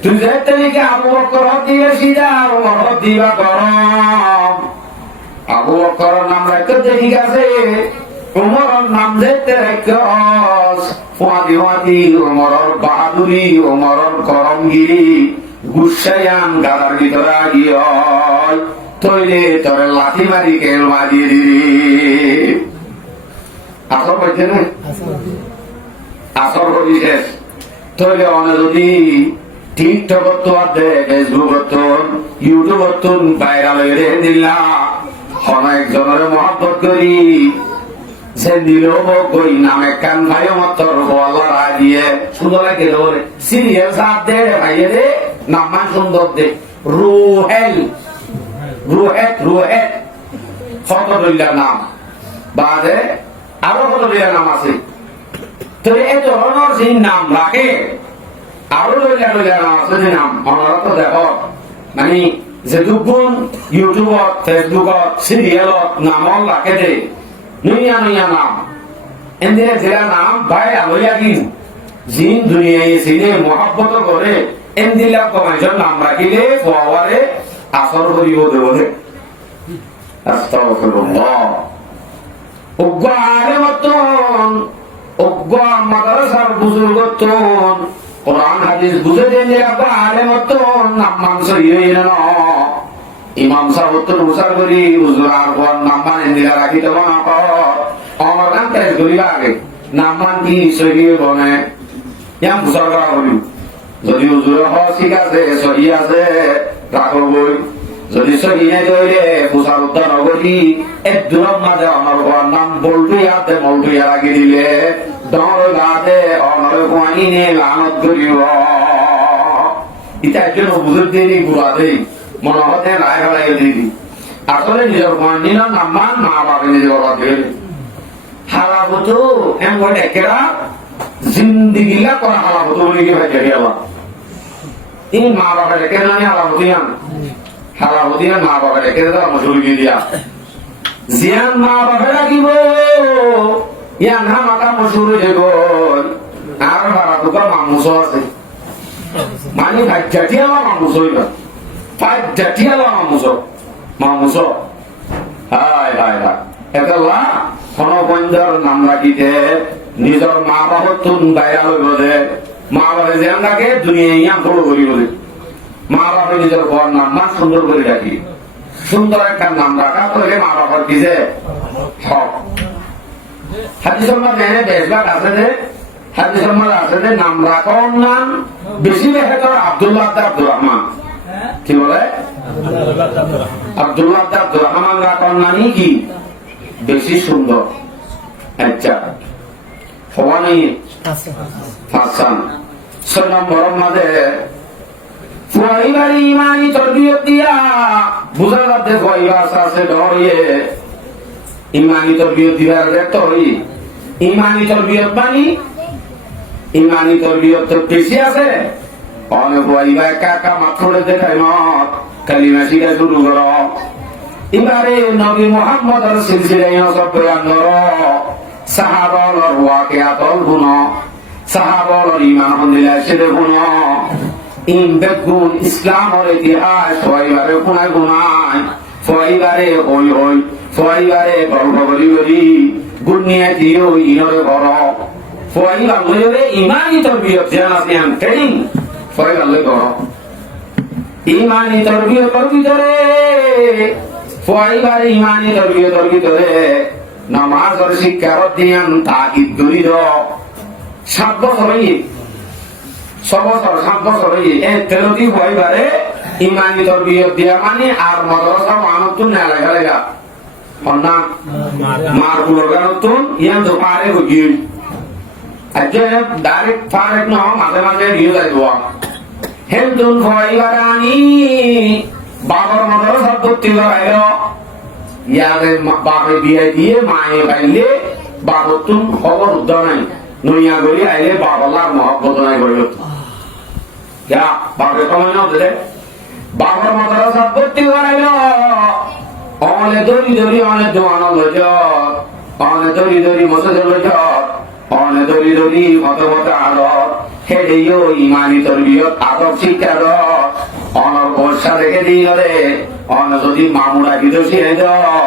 তুই দেখতে নাকি আবু বকর দিয়ে সিধা ওমর দিবা গরম আবু বকর নাম রাখতে দেখি গেছে ওমর নাম দেখতে রাখছ ফুয়াদি ফুয়াদি ওমর বাহাদুরি ওমর গরমগিরি গুসাইয়ান গাদার ভিতরে আগিয়ে তৈলে তোরে লাঠি মারি কেন মারিয়ে দিদি আসর পাইছে না আসর করি শেষ তৈলে অনেক যদি টিকটক তো দে ফেসবুক ইউটিউব ভাইরাল হয়ে দিলা অনেক জনের মহব্বত করি যে দিল কই নামে কান ভাই মতর বলা দিয়ে সুন্দর লাগে রে সিরিয়াল সাথ দে ভাইয়ে রে নাম সুন্দর দে রুহেল রুহেট কত দইলার নাম বাদে আরো কত দইলার নাম আছে তো এই ধরনের যে নাম রাখে আরো দইলার নাম আছে যে নাম আমরা তো দেখো মানে যে দুগুণ ইউটিউবত ফেসবুকত সিরিয়ালত নামল রাখে দে নইয়া নইয়া নাম এদের জেলা নাম ভাই আলোয়া কি জিন দুনিয়ায় সিনে মহব্বত করে এন্দিলা কমাইজন নাম রাখিলে ফওয়ারে আসর করিব দেবলে আস্তাগফিরুল্লাহ অজ্ঞ আলেমতন অজ্ঞ মাদ্রাসার বুজুর্গতন কোরআন হাদিস বুঝে দেন যে আব্বা আলেমতন নাম সহিয়ে না ইমাম সাহেব তো উসার করি হুজুর আর কোন নাম মানে দিলা রাখি তো না আমার নাম তেজ করি আগে নাম মান কি সহিয়ে বনে ইয়াম বুঝার করা করি যদি হুজুর হয় ঠিক আছে সহি আছে রাখো বই যদি সহি নাই তৈরে বুঝার উদ্ধার নগরী এক দূরের মাঝে আমার ঘর নাম বলটুয়াতে মলটুয়া লাগি দিলে দর গাতে অনরে কোয়ানি নে লানত করিব এটা একজন বুঝুর দিয়ে গুড়া দেই মনে হতে রায় ফেলাই দিদি আসলে নিজের কোয়ানি না নাম্মান মা বাবা নিজে বড় দিয়ে হালাবতো এমন একেরা জিন্দিগিলা করা হালাবতো বলে কি ভাই জানি আল্লাহ এই মা বাবা রেখে না হালাবতিয়ান হালাবতিয়ান মা বাবা রেখে তো আমার শুরু দিয়া জিয়ান মা বাবা লাগিব ইয়ান হা মাথা মশুর যাব আর ভাড়া তো মানুষ আছে মানে ভাজ্যাটিয়া মানুষ হইবা ভাজ্যাটিয়া মানুষ হায় হায় হায় এটা ক্ষণবন্ধর নাম রাখিতে নিজের মা বাবা তুন বাইরা হইব যে মা বাবা যে আমরাকে দুনিয়া বড় করি বলে মা বাবা নিজের বর নাম না সুন্দর করে রাখি সুন্দর একটা নাম রাখা তো মা বাবার কি যে হক হাদিসের মধ্যে বেশবাগ আছে যে হাদিসের মধ্যে আছে যে নাম রাখার নাম বেশি বেহতর আব্দুল্লাহ আব্দুর রহমান কি বলে আব্দুল্লাহ আব্দুর রহমান রাখার নামই কি বেশি সুন্দর আচ্ছা হওয়া নেই হাসান 6 নম্বরের মাঝে ফুয়াইবারি ইমানি তরবিয়ত দিয়া বুঝা যাচ্ছে ফুয়াইবা আছে ডরিয়ে ইমানি তরবিয়ত দিবার দেখতে হই ইমানি তরবিয়ত মানে ইমানি তরবিয়ত তো বেশি আছে অনেক ফুয়াইবা একা একা মাত্র দেখায় মত কালিমা শিখা শুরু করো এবারে নবী মুহাম্মদের সিলসিলায় সব বয়ান করো সাহাবার ওয়াকিয়াতুল গুনা সাহাবার ঈমান হন্দিলা সেরে গুনা ইন বেগুন ইসলামের ইতিহাস ফয়বারে কোনায় গুনায় ফয়বারে ওই ওই ফয়বারে গল্প বলি বলি গুনিয়া দিও ইনরে বড় ফয়বার লইরে ঈমানি তরবিয়ত জানাসিয়ান ট্রেনিং ফয়বার লই বড় ঈমানি তরবিয়তের ভিতরে ফয়বারে ঈমানি তরবিয়তের ভিতরে নামাজের শিক্ষা দিয়ান তাকিদ করি দ 7 বছর হই 6 বছর 7 বছর হই এই তেরোটি ফয়বারে ঈমানি তরবিয়ত দিয়া মানে আর মাদ্রাসা মানতুন না লাগা অন্না মারগুলোর গানতুন ইয়ান তো পারে হই আজকে ডাইরেক্ট ফারেক ন মাঝে মাঝে নিয়ে যাইবো হেলতুন ফয়বারানি বাবার মাদ্রাসা ভর্তি করাইলো ইয়ারে বাপে বিয়ে দিয়ে মায়ে পাইলে বাবতুন খবর উদ্ধার নাই নইয়া গলি আইলে বাবলার মহব্বত নাই গইল যা বাপে সময় না দে বাবার মাদ্রাসা ভর্তি করাইলো অনে দরি দরি অনে দোয়ান লজ অনে দরি দরি মসজিদ লজ অনে দরি দরি মত মত আলো হেডিও ঈমানি তরবিয়ত আদব শিক্ষা দ অনর বর্ষা দেখে দিলে অন যদি মামু রাখি দোষী হয়ে যাও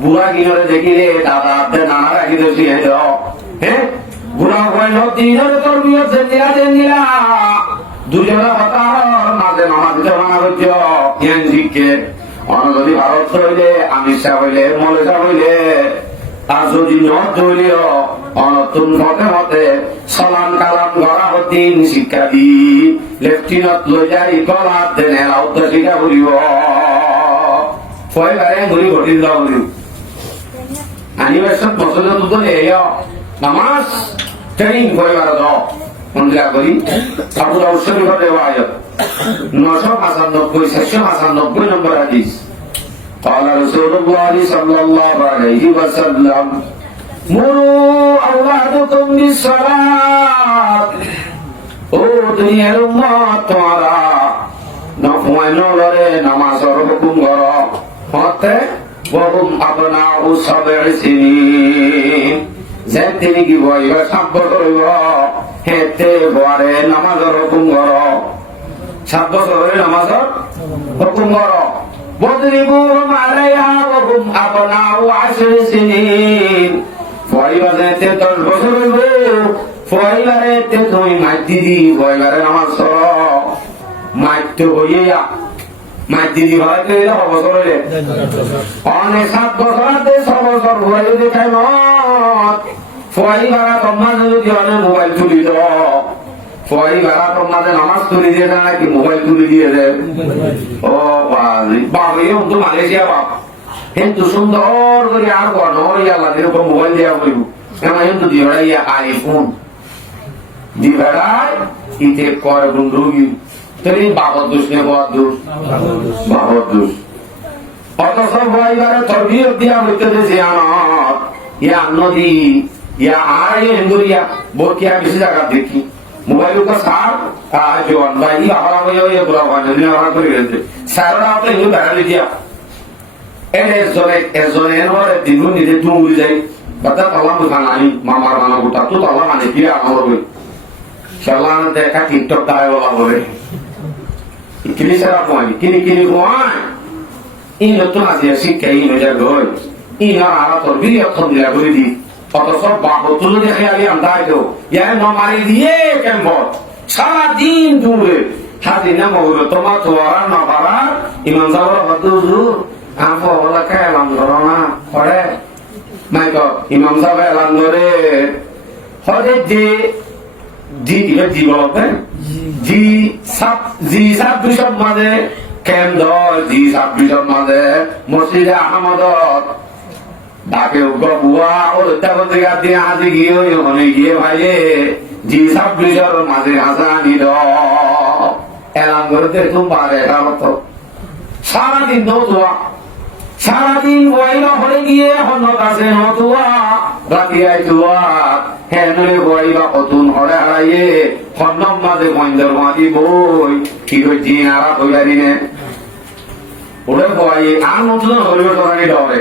বুড়া কিনরে দেখিলে দাদা আপনি নানা রাখি দোষী হয়ে যাও হ্যাঁ বুড়া কইল দিনের তরবিয়ত দিলা দুজনে হতার মাঝে মামা দিতে মানা করছ জ্ঞান শিক্ষে অন যদি ভারত হইলে আমির শাহ হইলে মলে শাহ হইলে আর যদি নদ হইলেও অনতুন মতে মতে সলান কালাম গড়া হতিন শিক্ষা দি লেফটিনত লৈ যাই গলাত দেন এলাউত শিক্ষা করিব ফয়বারে ঘুরি ঘটি দাও করি আনিবেশন মসজিদ তো এও নামাজ ট্রেনিং ফয়বার দাও মন্দিরা করি আবু দাউদ শরীফের রিওয়ায়াত 995 795 নম্বর হাদিস قال رسول الله صلى الله عليه وسلم مروا أولادكم بالصلاة ও দুনিয়ার উম্মত তোমরা নফওয়ানরে নামাজের হুকুম করো হতে ওহুম আবনাউ সাবঈ সিনিন যেতে কি বইবা 7 বছর হইব হেতে বরে নামাজের হুকুম করো 7 বছর হইলে নামাজের হুকুম করো وَاضْرِبُوهُمْ عَلَيْهَا وَهُمْ أَبْنَاءُ 10 سِنِينَ ফয়বারেতে 10 বছর হইব ফয়বারেতে তুমি মাইতি দি ফয়বারে নামাজ পড়ো মাইতে হইয়া মাইতি দি ভাইতে 10 বছর হইলে অনেক 7 বছরতে 6 বছর হইলে দেখাই মত ফয়বারা তোমার যদি অনেক মোবাইল তুলি দাও ফয়বারা তোমার নামাজ তুলি দিয়ে না কি মোবাইল তুলি দিয়ে দেয় ও বাবা এই তো মালয়েশিয়া বাপ কিন্তু সুন্দর করে আর গণই আল্লাহ এরকম মোবাইল দেওয়া হইব এমন কিন্তু দিওড়াইয়া আইফোন দিবেড়ায় ইতে করে গুন্ডুগি তেরি বাবার দোষ নে বাবার দোষ অথচ ফয়বারে তরবিয়ত দিয়া হইতে যে আমার ইয়া নদী ইয়া আর হিন্দুরিয়া বকিয়া বেশি জায়গা দেখি মোবাইল का सार जो भाई हमारा ये बुरा वाला ने हमारा कर रहे सारा आपने ये बना लिया एजोने और दिनों ने तू उड़ जाए बता तला बुखाना नहीं मामार माना बुटा तू तला माने किया और भी चला ने देखा टिकटॉक का वाला बोले किनी सारा पॉइंट किनी पॉइंट इन तो ना जैसे कई मेजर गोल इन आरा तो भी अब दिया बोली दी অথচ বাবতুল দেখে আলি আন্দাইতো ইয়া নমারি দিয়ে কেমন সারা দিন দূরে হাদিনা মহুর তোমার তোয়ারা নবারা ইমাম সাহেব হদুজুর আমো ওলা কালাম করোনা করে মাইকো ইমাম সাহেব এলান করে হদে জি বলতে জি সাব বিশপ মাঝে কেন্দ জি সাব বিশপ মাঝে মসজিদে আহমদত ডাকে বুয়া ওর উত্তাপত্রিকা দিয়ে হাতে গিয়ে ওখানে গিয়ে ভাইয়ে জি সব বিজর মাঝে হাসা নিল এলাম করতে তুমি পারে মতো সারাদিন নতুয়া সারাদিন বইবা হলে গিয়ে হন্য কাছে নতুয়া রাতি আইতুয়া হ্যাঁ নলে বইবা কতুন হরে হারাইয়ে হন্নম মাঝে মঞ্জর মাতি বই কি হয়ে জিন আরা তৈরি নে ওটা বয় আর নতুন হইব তোরানি ডরে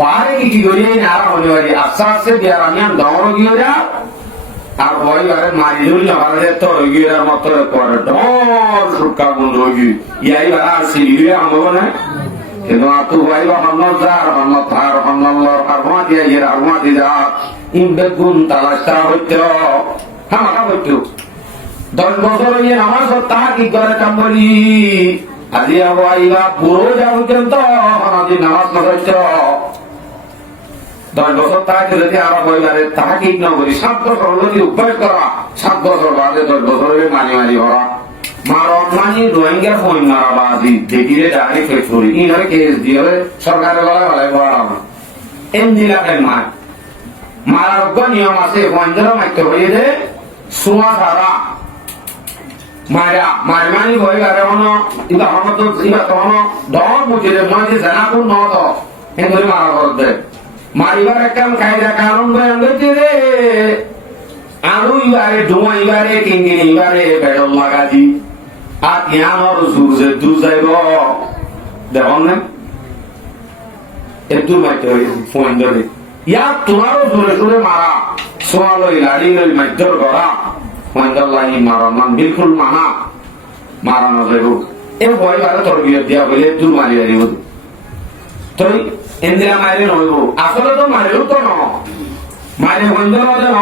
বারে কি করি আর হইবারি আস্তে আস্তে বিয়ার আমি দমর গিয়ে যা আর বয় বারে মারি ধরি আমাদের তো গিয়ে মত করে ডর সুকা বন্ধ হই ইয়াই বার আর সিলিয়ে আমবো না কিন্তু আতু ভাই মোহাম্মদ জার মোহাম্মদ তার মোহাম্মদ আরমা দিয়া এর আরমা দিয়া ইনবে গুণ তালাশা হইতো হামাকা হইতো 10 বছর হইয়ে নামাজ তা কি করে কামলি আজি আইবা পুরো যাও কিন্তু আমাদের নামাজ পড়াইতো 10 বছর তাকে যদি আর বইবারে তাহা কি না করি 7 বছর যদি উপায় করা 7 বছর বাদে 10 বছরের মানি মারি হরা মারণ মানি রোহিঙ্গা ফোন মারাবাজি দেখিলে ডাইরেক্ট ফেস করি ইনরে কেস দিয়ে সরকারের গলায় গলায় বড়াম এমজিলা কেন মারার নিয়ম আছে বন্ধেরও মাইতে হয়ে যে সুমা সারা মারা মারমানি হয়ে গেলে হনো কিন্তু আমার তো ইবা তো হনো ডর বুঝিলে মই যে জানা কোন ন তো এমনি মারা করতে মারিবার কাম খাইরা কারণ বয়ান দিতে রে আরো ইবারে ধোঁয়া ইবারে কিঙ্গিনি ইবারে বেড়ল লাগাজি আর ইয়ানোর জুরজে দূর যাইব দেখুন না একটু মাইতে হয়ে ফোন ধরে ইয়ার তোমারও জোরে জোরে মারা সোয়ালই লাড়ি লই মাইতর করা মহিন্দাল্লাহি মারামান বিলকুল মানা মারানো যাইব এ ভয় বারে তরবিয়ত দিয়া বলে দূর মারি যাইব তুই ইন্দিরা মারি নইব আসলে তো মারিও তো ন মারি মহিন্দার মধ্যে ন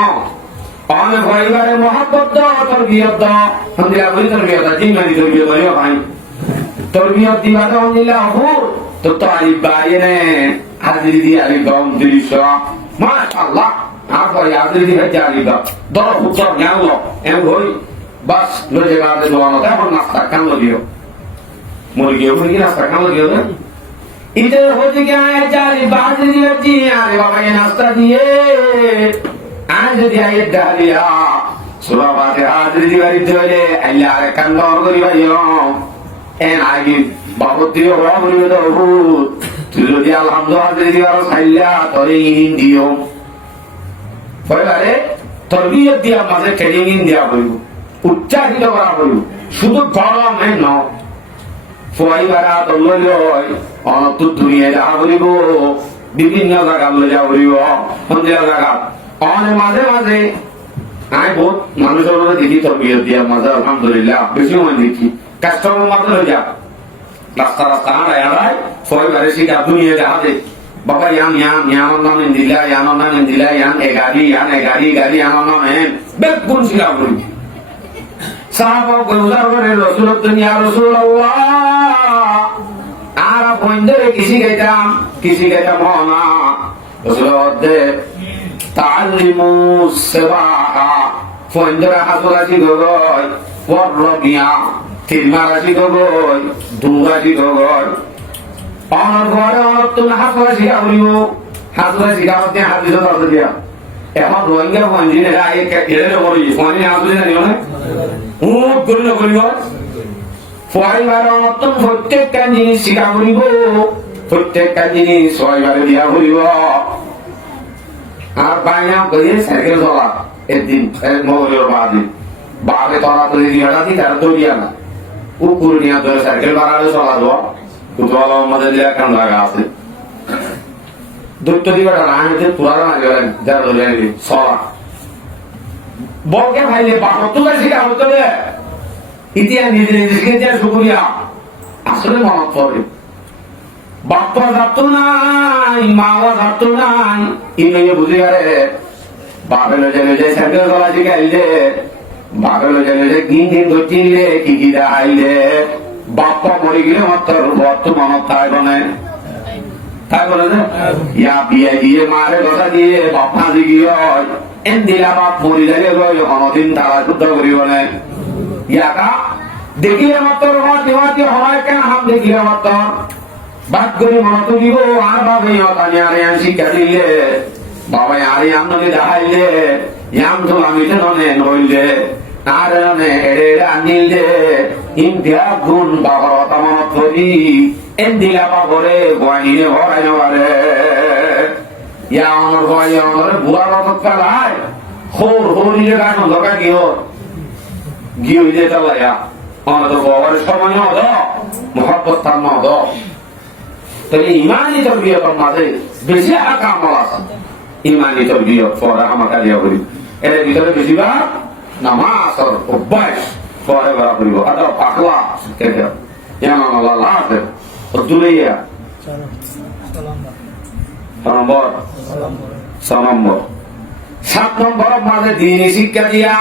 অনেক ভয় বারে মহাব্বত তরবিয়ত দাও ইন্দিরা বলি তরবিয়ত জিম্মারি তরবিয়ত বলিও ভাই তরবিয়ত দিবা তো ইন্দিরা হুর তো তারি বাইরে হাজিরি দি আলি গম দিলিশ মাশাআল্লাহ আপরে হাজিরি দি হাজিরি দাও দর হুতর নাও এম হই বাস লয়ে গাতে দোয়ানো এখন নাস্তা কাম দিও মুরগি নাস্তা কাম দিও না ইতে হতে কি আয় চারি বাজে দিয়েছি আরে বাবা এই নাস্তা দিয়ে আজ যদি আয় ডালিয়া সুরা বাতে হাজিরি দিবারি দিলে আল্লাহ আরে কান্দ করি ভাইও এন আগে বাবদ দিও বড় করিবে তো বহুত তুই যদি আলহামদুলিল্লাহ দিবার খাইলা তোরে ইন দিও পরে তরবিয়ত দিয়া মাঝে ট্রেনিং দিয়া হইব উচ্চারিত করা হইব শুধু গরম এ ন ফুয়াইবারা দলল অনত দুনিয়া যাহা বলিব বিভিন্ন জায়গা লই যা বলিব মন্দির জায়গা অনেক মাঝে মাঝে আমি বহুত মানুষের মধ্যে দেখি তরবিয়ত দিয়া মাঝে আলহামদুলিল্লাহ বেশি মনে দেখি কাস্টমার মাঝে লই যা রাস্তা রাস্তা আড়াই ফুয়াইবারে শিখা দুনিয়া যাহা দেখ বাবা yang non indila yang non indila yang egari gari yang non en bekun sila buri sahabat guzar kare rasulullah dunia rasulullah ara poindere kisi gaita mohana rasulullah de ta'allimu sabaha poindere hasula si gogoy warrabiya tilmara si gogoy dunga si gogoy আমার ঘরে তুমি হাসুরা শিখা করিব হাসুরা শিখা হচ্ছে হাসির দরদ দিয়া এখন রোহিঙ্গা ফঞ্জি না এড়ে করি ফঞ্জি হাসুরি জানিও না উমুক করিল করিব পরিবার নতুন প্রত্যেকটা জিনিস শিখা করিব প্রত্যেকটা জিনিস ছয়বারে দিয়া করিব আর বাইনা করে সাইকেল চলা একদিন মগরের বাদে তলা তৈরি দিয়াটা দি তারা দৌড়িয়া না উপর নিয়ে ধরে সাইকেল বাড়ালে চলা দেওয়া কুতওয়ালা আমাদের যে এখন লাগা আছে দুটো দিকে রাঙাতে পুরানো লাগে যা ধরে আনবি সরা বলকে ভাইলে বাপ তুলে শিখা হতো রে ইতিহাস নিজে নিজেকে যে শুকরিয়া আসলে মনে পড়ে বাপ্পা যাতো নাই মাওয়া যাতো নাই ইয়ে বুঝে গেলে বাপে লজে সাইকেল চলা শিখাইলে বাপে লজে কিন ধরছিলে কি দেখাইলে বাপ্পা মরে গেলে মাত্র বর্তমান তাই বলে ইয়া বিয়ে দিয়ে মারে কথা দিয়ে বাপ্পা দিকে এন দিলা বাপ মরি যাবে অনদিন তারা শুদ্ধ করিব না ইয়াকা দেখিলে মাত্র মাতি হয় কেন হাম দেখিলে মাত্র বাদ করি মনত দিব আর বাবা ইয়ে আরে শিক্ষা দিলে বাবা আরে আমনি দেখাইলে ইয়াম তো আমি নইলে আর এড়ে আনিলে ইন্ডিয়া গুণ বাবার মনত করি এন দিলা বাবরে গোয়াইনে ভরাই নবারে ইয়া অনর গোয়াই অনরে বুড়া রত কালাই হোরিলে গান লগা গিয়ে যে চালাইয়া অনর বাবার সময় হলো মহব্বত তার নদ তাহলে ইমানি তরবিয়তের মাঝে বেশি আমল আছে ইমানি তরবিয়ত পরে আমাকে দিয়া করি এর ভিতরে বেশিরভাগ নামাজ আর অভ্যাস পরে করা করিব আর পাকলা কেটে যেমন আল্লাহ আছে দুলিয়া নম্বর 7 নম্বর মাঝে দিনী শিক্ষা দিয়া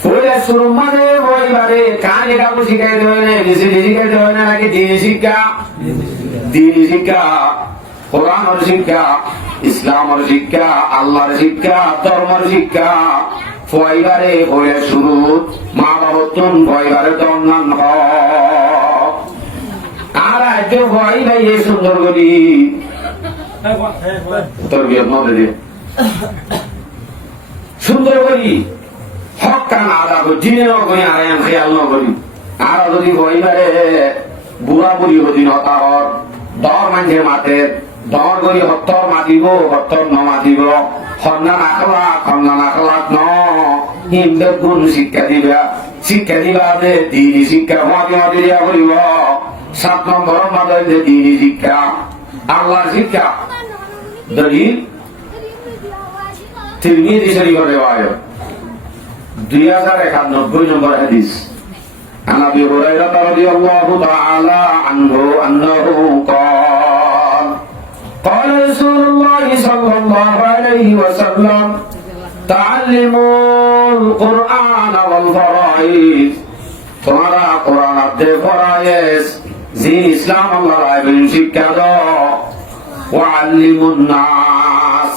ফুলে শুরু মাঝে পরিবারে কানে কাপড় শিখাইতে হয় না বিসিডি শিখাইতে হয় না নাকি দিনী শিক্ষা কোরআনের শিক্ষা ইসলামের শিক্ষা আল্লাহর শিক্ষা ধর্মের শিক্ষা পরিবারে হয়ে শুরু মা বাবতুন পরিবারে তো অন্যান্য আর আজ ভাই ভাই সুন্দর করি তরবিয়ত মধ্যে দিয়ে সুন্দর করি হক কান আদা করি জিনে নকরি আয়াম খেয়াল নকরি আর যদি পরিবারে বুড়া বুড়ি হতি নতাহর দর মাঝে মাতে দর করি হত্তর মাতিব হত্তর ন মাতিব সন্ধান আখলাক ন হিন্দু গুণ শিক্ষা দিবা যে দিনী শিক্ষা মাতি মাতি দিয়া করিব 7 নম্বর মাঝে যে দিনী শিক্ষা আল্লাহর শিক্ষা দলিল তিরমিজি শরীফের রিওয়ায়াত 2091 নম্বর হাদিস عن ابي هريره رضي الله تعالى عنه انه قال قال رسول الله صلى الله عليه وسلم تعلموا القرآن والفرائض তোমারা কোরআন আদে ফরায়েজ জিন ইসলাম আল্লাহর আইন শিক্ষা দাও ওয়াল্লিমুন নাস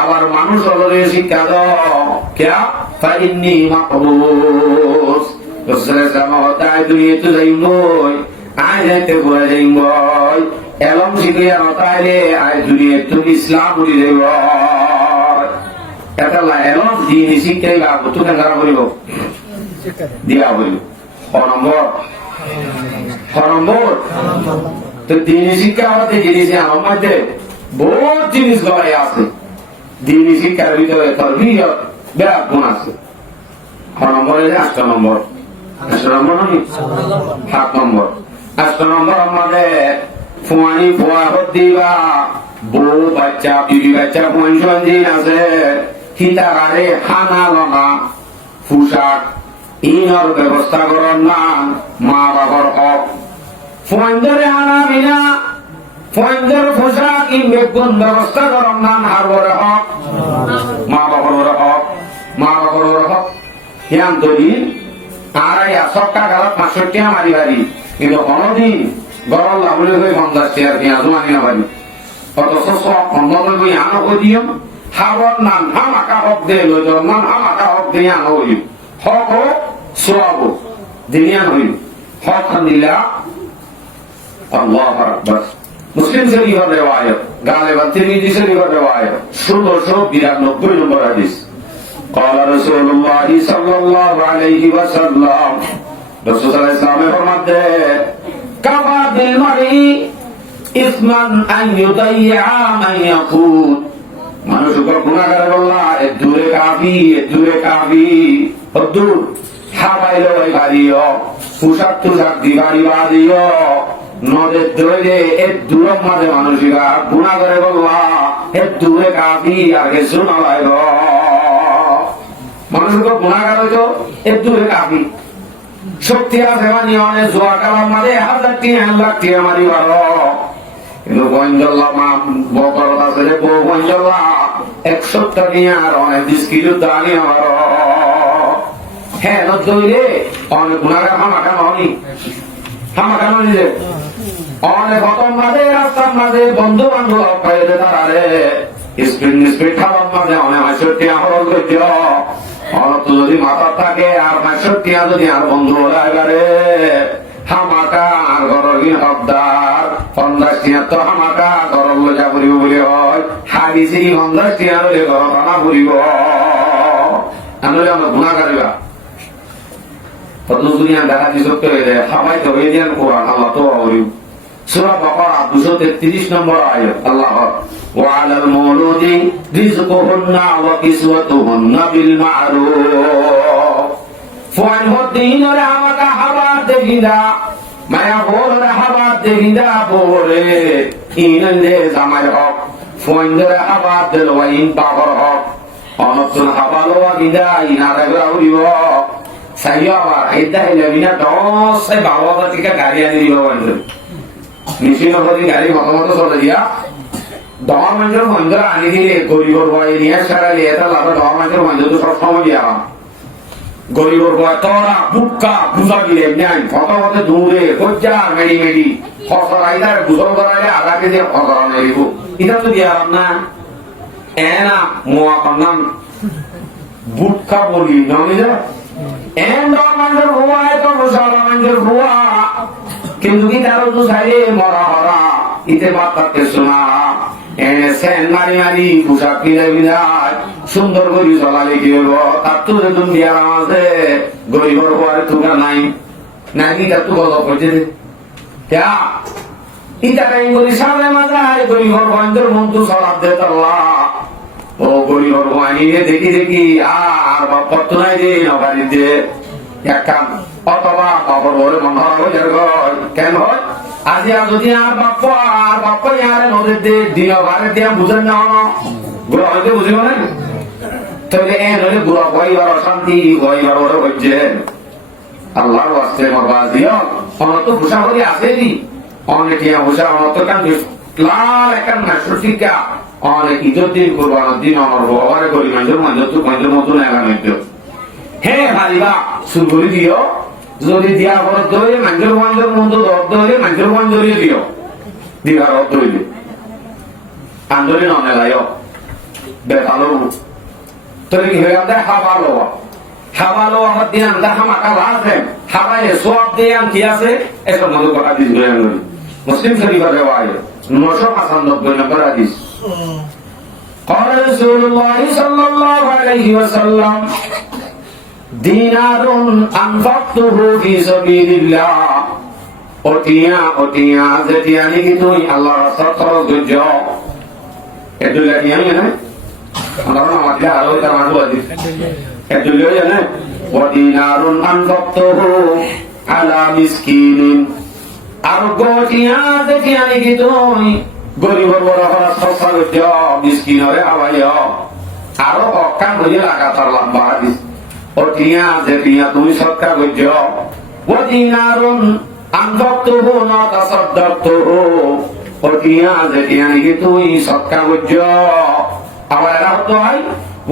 আবার মানুষ হলরে শিক্ষা দাও কিয়া ফাইন্নি মাকবুস রাসূলুল্লাহ সাল্লাল্লাহু আলাইহি ওয়াসাল্লাম আই যাইতে বলে যাইবই এলম শিখিয়া নতাইলে আই দুনিয়াতে ইসলাম উড়ি যাইব এটা লা এলম দিন শিখাইবা তো কেন করিব দিয়া হইল নম্বর তো দিনী শিক্ষা হতে জিনিস আমার মধ্যে বহুত জিনিস গড়াই আছে দিনী শিক্ষার ভিতরে তরবিয়ত ব্যাপক গুণ আছে 8 নম্বর 7 নম্বর 8 নম্বর আমাদের ফুয়ানি ফুয়া দিবা বউ বাচ্চা বিবি বাচ্চা পঞ্চম দিন আছে হিতাগারে খানা লনা পোশাক ইনর ব্যবস্থা করার নাম মা বাবার হক ফয়েন্দারে আনা বিনা ফয়েন্দার পোশাক ইন বেগুন ব্যবস্থা করার নাম হারবরে হক মা বাবার হক ইয়ান তৈরি আর সবটা গালত 65 টাকা মারি বাড়ি কিন্তু কোনদিন গরম লাভলে হয়ে 50 টাকা পেঁয়াজও মানি না বাড়ি অথচ সব অন্যদের বই আনো কই দিও হাবর নাম হামাকা হক দে লইল নাম হামাকা হক দিয়ে আনো হই হক হোক সোয়াব দিনিয়ান হইল হক আলহামদুলিল্লাহ আল্লাহু আকবার মুসলিম শরীফের রিওয়ায়াত গালিবান তিরমিজি শরীফের রিওয়ায়াত 1692 নম্বর হাদিস قال رسول الله صلى الله عليه وسلم رسول الله صلى الله عليه وسلم ফরমাতে কাফা বিল মারি ইসমান আন ইউদাইয়া মান ইয়াকুত মানুষ উপর গুনাহগার আল্লাহ এ দূরে কাফি হদুর হাবাইলো ওই ভারিও পোশাক দিবাড়ি বাদিও নদে দইলে এ দূর মাঝে মানুষিরা গুনাহগার আল্লাহ এ দূরে কাফি আর কিছু না লাইব মানুষকে গুণাগার হইতো এর দূরে কাফি শক্তি আছে মানে অনেক জোয়া কালাম মারে 1000 টাকা 1 লাখ টাকা মারি বারো কিন্তু গঞ্জল্লা মা বকর আছে রে বউ গঞ্জল্লা 100 টাকা আর অনেক 20 কিলো দানি বারো হ্যাঁ নদইলে অনেক গুণাগার হামাকা ননি রে অনেক খতম মাঝে রাস্তার মাঝে বন্ধু বান্ধব পাইলে তারারে স্পিড খাবার মাঝে অনেক 65 টাকা হরল করছে অনত যদি মাথা থাকে আর 65 টাকা যদি আর বন্ধু হলে এবারে হামাকা আর গরবিন হকদার 50 টাকা তো হামাকা গরব লজা করিব বলে হয় হারিছি 50 টাকা হলে গরব আনা করিব আনলে আমরা গুণা করিবা কত দুনিয়া দেখা দিছ করে দেয় হামাই তো হয়ে দিয়ান কোরআন আল্লাহ তো করিব সূরা বাকারা 233 নম্বর আয়াত আল্লাহ وعلى المولود رزقهن وكسوتهن بالمعروف فان الدين رحمك حبار دغيدا মায়া বলে হাবার দেহিদা বলে ইনন্দে জামাই হক ফোনরে হাবার দিল ইন বাবর হক অনতুন হাবালো গিদা ইনারে উড়িব সাইয়া আবার আইদা ইলেবিনা দশে বাবা থেকে গাড়ি আনি দিব বন্ধু মেশিনের প্রতি গাড়ি মতো চলে দিয়া দশ মানুষের মন্দির আনি দিলে গরিবর বয় নিয়ে সারালে এটা লাভ দশ মানুষের মন্দির তো সবসময় দিয়া গরিবর বয় তোরা বুক্কা বুঝা দিলে নেন কত কত দূরে হজ্জার মেডি মেডি ফসল আইদার বুঝল করালে আধা কেজি ফসল নেব এটা তো দিয়া না এনা মোয়া কন্নাম বুটকা বলি নমিলে এন দশ মানুষের ভুয়া তো মুসল মানুষের ভুয়া কিন্তু কি তারও তো সাইলে মরা হরা ইতে বার্তাতে শোনা এনে সেন মারি মারি পোশাক কিনে বিদায় সুন্দর করে চলালে কি হইব তার তো যেতুন বিয়ার আছে গরিবর পরে তুকা নাই নাকি তার তো গল্প করছে ইটা কাই করি সামনে মাথায় গরিবর বন্ধুর মন্ত্র সলাপ দে তাল্লা ও গরিবর বানিয়ে দেখি দেখি আর বাপ্পর তো নাই যে নবাড়িতে এক কাম অথবা বাবর বলে মন হয়ে যাবে কেন হয় আজি আর যদি আর বাপ্প ইয়ারে নদীর দিয়ে দিও বারে দিয়ে বুঝেন না হন গুড়া হইতে বুঝিব না তাহলে এ নদী গুড়া হইবার অশান্তি হইবার ওরা হচ্ছে আল্লাহর ওয়াস্তে মরবা দিও অনত ভূষা করে আসেনি অনেক ইয়া ভূষা অনত কান লাল একান না সঠিকা অনেক ইজ্জত দিন কোরবানোর দিন আমার বাবারে করি মানুষের মানুষের মতন এলাকা হে হারিবা সুন্দরী দিও যদি দিয়া বড় ধরে মানুষের মধ্যে দর্দ হইলে মানুষের ধরিয়ে দিও দিঘার অর্থ হইলে আন্দোলন অনেলাই বেতালো তবে কি হয়ে আমাদের হাবালো আমার দিয়ে আমরা হামাকা লাজেন হাবাইলে সব দিয়ে কি আছে এসব মতো কথা দিস মুসলিম শরীফের রেওয়ায় 995 নম্বর হাদিস قال رسول الله صلى الله عليه وسلم دينار أنفقته في سبيل الله ওটিয়া যেটিয়া নাকি তুই আল্লাহর রাস্তায় খরচ করছ এদুল টিয়া জানে আমরা আমাদের আরো তার মানুষ আছে এদুল জানে ওদিনারুন আনফাকতুহু আলা মিসকিনিন আর গোটিয়া যেটিয়া নাকি তুই গরিবর বড় খরচ করছ মিসকিনরে আবাইও আরো অকান হয়ে লাগাতার লম্বা হাদিস ওটিয়া যেটিয়া তুমি সৎকার করছ ওদিনারুন আনফাকতুহু না তাসাদদাকতুহু ওটিয়া যেটিয়া নাকি তুই সৎকার করছ আবার এটা হতো হয়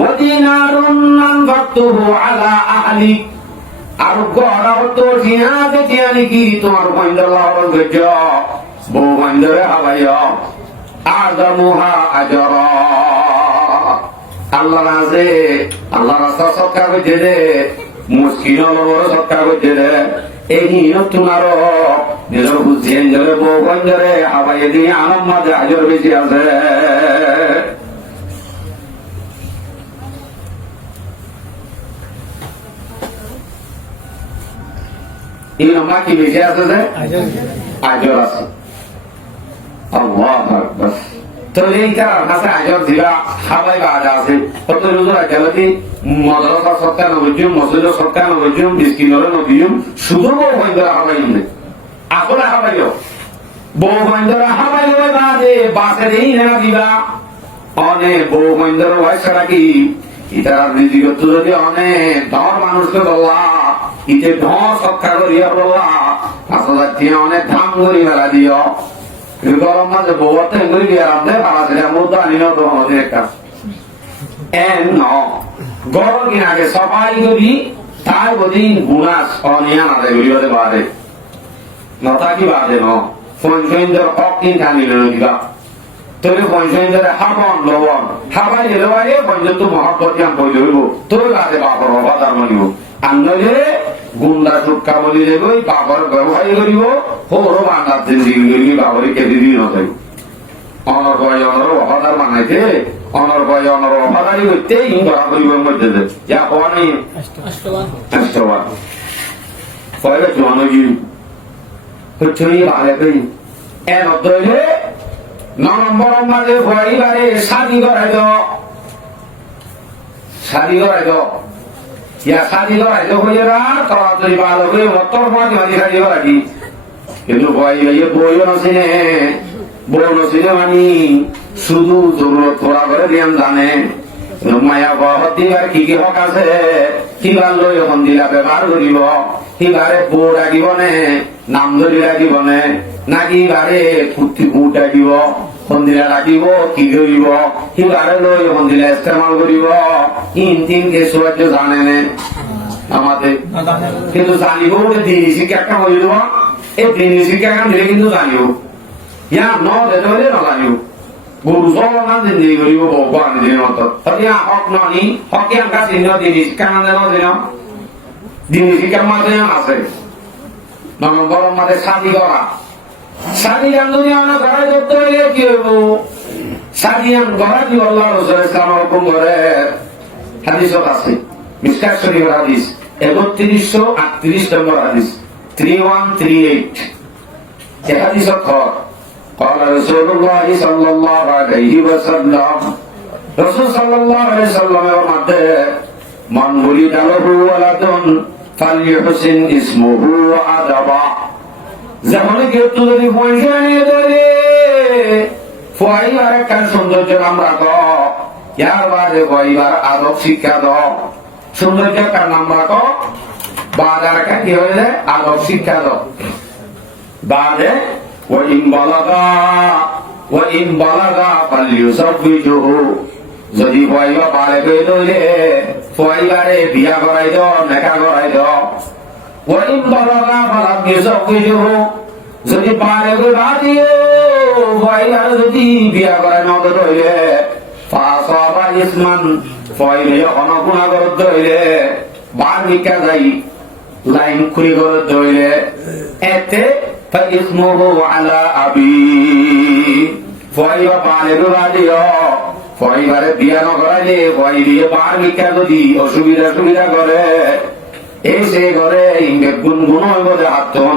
ওদিনারুন আনফাকতুহু আলা আহলিক আর গড়া হতো ওটিয়া যেটিয়া নাকি তোমার বন্ধু লাভন করছ বউ বন্ধুরে হাবাইও আযমুহা আজরা আল্লাহ রাজে আল্লাহ রাস্তা সৎকার করছে রে মুশকিল বড় সৎকার করছে রে এই নতুন আরো নিজের বুঝছেন জলে বউ বন্ধরে হাবাইয়ে দিয়ে আনন্দ মাঝে আজর বেশি আছে এই নম্বর কি বেশি আছে যে আজর আছে আল্লাহু আকবার তো এইটা কাছে আজর দিবা হাবাই বাজা আছে কত রোজা গেলতি মাদ্রাসা সরকার নবজুম মসজিদ সরকার নবজুম মিসকিনরে নবজুম শুধু বউ বন্ধরা হাবাই নে আকলা হাবাইও বউ বন্ধরা হাবাই লয় বাজে বাসে দেই না দিবা অনেক বউ বন্ধরা ওয়াইসা কি ইতার নিজগত যদি অনেক ধর মানুষকে বললা ইতে ধর সরকার করিয়া বললা আসলে দিয়ে অনেক ধাম করি মেলা দিও গরম মাঝে বউতে এগুলি দিয়ে রান্ধে ভাড়া দিলে মুদ্রা আনিলেও তো আমাদের একটা গরম কিনা আগে সবাই করি তাই বদিন গুণাস অনিয়া না দেয় বলিবাদে বাদে নতা কি বাদে ন পঞ্চইন্দ্র হক কিন টানিলে দিবা তবে পঞ্চইন্দ্রে হাবন লবণ হাবাই এলোয়ারে পঞ্চন্ত মহাপতি আম বই ধরিব তোর বাদে বাপর অবাদার মানিব আনলে গুন্ডা টুকা বলি দেব বাপর ব্যবহার করিব সৌর বান্ডার জিন্দিগি করিবি বাবরে কেটে দিবি নথাইব অনর ভয় অনর অবাদার বানাইতে অনর ভয় অনর অবাদারি করতে ইন ধরা করিবার মধ্যে যা হওয়া নেই আষ্টবান কয়বে জনগিরি হচ্ছে ভালো করি এর অর্থ হইলে নম্বর মাঝে পরিবারে শাদি করাই ইয়া শাদি করাই হইয়া তাড়াতাড়ি ভালো করে মতর মাঝে মাঝে শাদি করাই কিন্তু বইও নছিনে বউ নছিনে মানে শুধু জরুরত করা করে দিয়ান জানে মায়া বহত দিবার কি কি হক আছে কিবার লৈ এখন দিলা ব্যবহার করিব সিবারে বউ ডাকিব নে নাম ধরি ডাকিব নে নাকি বারে কুর্তি কুট ডাকিব সন্ধিলা ডাকিব কি করিব সিবারে লৈ সন্ধিলা ইস্তেমাল করিব তিন কেসু জানে নে আমাদের কিন্তু জানিব বলে দিনী শিক্ষা একটা হয়ে যাব এই দিনী শিক্ষা এখন দিলে কিন্তু জানিব ইয়ার ন যেতে হলে ন জানিব গরু সবান জিন্দগি করিব ভগবান দিন মতো তাহলে হক ননি হকে আমরা চিহ্ন দিনী শিক্ষা না দেন দিন দিনী শিক্ষার মাঝে আছে নম্বর মাঝে শাদি করা শাদি গান যদি আমরা ঘরে করতে হইলে কি হইব শাদি গান ঘরে কি আল্লাহ রাসূল ইসলামের হুকুম করে হাদিসত আছে মিশকাত শরীফের হাদিস 3138 নম্বর হাদিস 3138 এই হাদিসত খর قال رسول الله صلى الله عليه وسلم رسول صلى الله عليه وسلم فرماتے من ولد له ولد فليحسن اسمه وادبه যখন কেউ যদি পয়সা নিয়ে ধরে পয়বার একটা সৌন্দর্য নাম রাখো ইয়ার বাদে পয়বার আদব শিক্ষা দাও সৌন্দর্য একটা নাম রাখো বাজার একটা কি হয়ে যায় আদব শিক্ষা দাও বাদে وإن بلغا فليزوجه যদি পয়বা পারে কইলে পয়বারে বিয়া করাই দাও নেকা করাই দাও وإن بلغا فليزوجه যদি পারে কই বাদিও পয়বারে যদি বিয়া করাই না দইলে ফাসাবা ইসমান পয়বে অনগুণা করে দইলে বার নিকা যাই লাইন খুলি করে দইলে এতে فإثمه على أبي فايبا بالغ বাদিও পয়বারে বিয়া না করাইলে পয়বিয়ে বার নিকা যদি অসুবিধা সুবিধা করে এই সে করে ইংবে গুনগুন হইব যে হাতন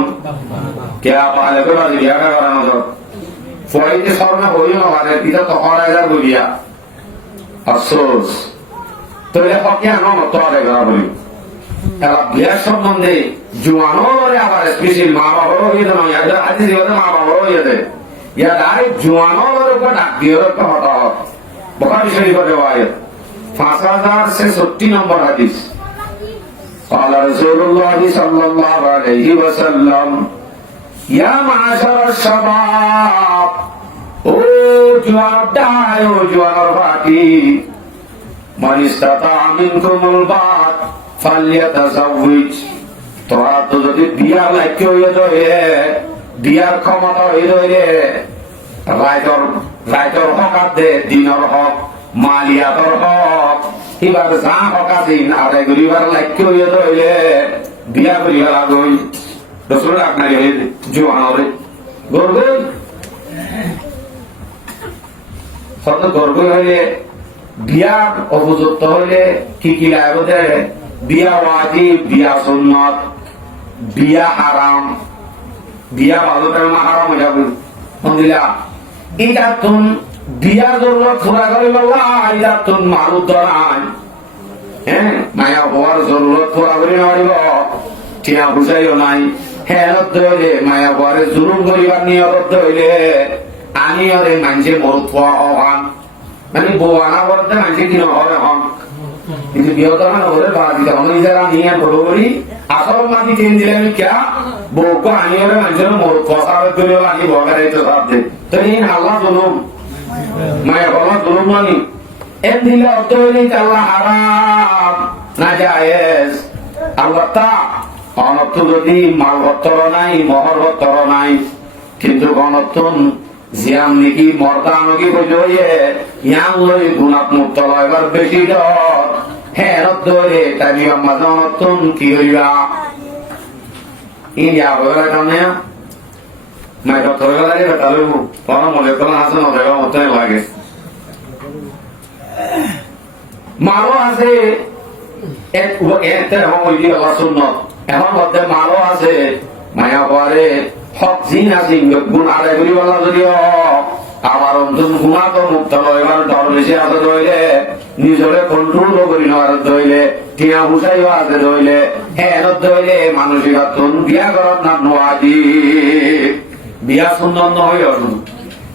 কে পালে করে বিয়া করানো তো পয়তে সরনা হইও না মানে পিতা তো হরাইলা বলিয়া আফসোস তো এ হকিয়া ন তো আরে করা বলি এরা বিয়ার সম্বন্ধে জুয়ানোরে আবার স্পেশাল মা বাবারও হয়ে নয় আদি মা বাবারও হয়ে যায় ইয়া ডাইরেক্ট জুয়ানোর উপর ডাক দিয়ে একটা হতা বুখারী শরীফের রিওয়ায়াত 5066 নম্বর হাদিস قال رسول الله صلى الله عليه وسلم يا معشر الشباب ও জওয়ানটায় ও জওয়ানের পার্টি মান ইসতাতা মিনকুমুল বাত ফালিয়াতাজাওয়াজ তোরা তো যদি বিয়ার লাইক হয়ে যায় বিয়ার ক্ষমতা হয়ে যায় রাইতর হক আছে দিনের হক মালিয়াতর হক এবার যা হক আছে আদায় করিবার লাইক হয়ে যায় বিয়া করিবার আগই রসুল আপনার জোয়ানরে গর্ব কত গর্ব হইলে বিয়ার উপযুক্ত হইলে কি কি লাগবে দেয় বিয়া ওয়াজিব বিয়া সুন্নাত বিয়া হারাম বিয়া ভালো টাইমে হারাম হয়ে যাবে বুঝলা এটা তুন বিয়া জরুরত পুরা করে বললা এটা তুন মারুদ ধরান হ্যাঁ মায়া হওয়ার জরুরত পুরা করে নাড়িব টিয়া বুঝাইও নাই হ্যাঁ ধরে মায়া হওয়ারে জুলুম করিবার নিয়ত হইলে আনিয়রে মানুষে মরুত হওয়া হন মানে বউ আনা বলতে মানুষে কি হবে হন কিন্তু বিয়তমান হলে বাড়িতে অনেক যারা নিয়ে বড় করি আসল মাটি ট্রেন দিলে আমি কে বউকে আনিয়ে মানুষের কথা করে আনি বগাইতে ভাবছে তো এই আল্লাহ জুলুম মায়ের বাবা জুলুম মানি এর দিলে অর্থ হইলে আল্লাহ হারাম না জায়েজ আল্লাহ তা অনর্থ যদি মাল ভত্তর নাই মহর ভত্তর নাই কিন্তু গণতন জিয়াম নাকি মর্দা নাকি বুঝে ইয়ান লই গুণাত মুক্ত লয়বার বেশি ডর হ্যাঁ ধরে তাই আমাজন কি হইবা ইয়া বলা কানে মাই তো ধরে লাগে তাহলে কোন মনে কোন আছে না দেওয়া মতে লাগে মারো আছে এক একটা হই দিলা সুন্নাত এখন মধ্যে মারো আছে মায়া পরে হক জিন আছে গুণ আদায় করি বলা যদিও আমার অন্তর গুণা তো মুক্ত এবার ডর বেশি আছে ধরলে নিজরে কন্ট্রোল করি নেওয়ার ধরলে টিয়া বুঝাইও আছে ধরলে হ্যাঁ ধরলে মানসিক বিয়া করার নাম নোয়াজি বিয়া সুন্দর নহয় আৰু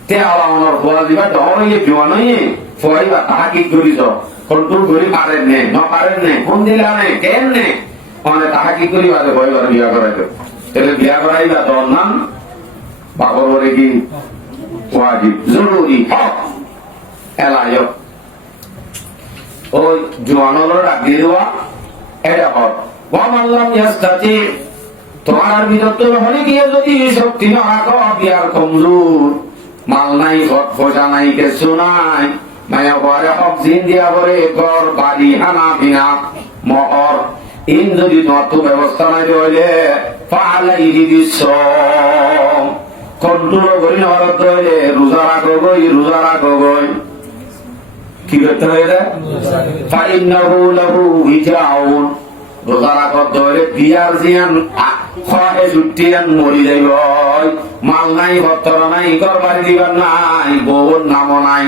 তে আলামনৰ হোৱা দিবা দহয়ে জোৱানয়ে ফুৱাইবা তাহাকি কৰিছ কন্ট্ৰোল কৰি পাৰে নে নপাৰে নে কোন দিলা নে কেন নে মানে তাহাকি কৰিবা যে ভয়বাৰ বিয়া কৰাইতো তেলে বিয়া কৰাইবা তোর নাম বাপর বলে কি ওয়াজিব জরুরি হক এলায়ক ওই জোয়ানর রাখি দেওয়া এটা হক ওয়ামাল্লাম ইয়াস্তাতি তোমার ভিতর তো হলে গিয়ে যদি শক্তি না রাখো বিয়ার কমজোর মাল নাই পয়সা নাই কিছু নাই মায়া ঘরে হক জিন দিয়া করে ঘর বাড়ি হানা বিনা মহর ইন যদি তোমার তো ব্যবস্থা নাই হইলে ফালাইহি বিসম কন্ট্রোল করি নেওয়ার হইলে রোজা রাখো গই কি করতে হইলে ফাইন্নাহু লাহু হিজাউন রোজা রাখতে হইলে বিয়ার জিয়ান খয়ে জুটিয়ান মরি যাইব মাল নাই ভত্তর নাই ঘর বাড়ি দিবার নাই বউর নামও নাই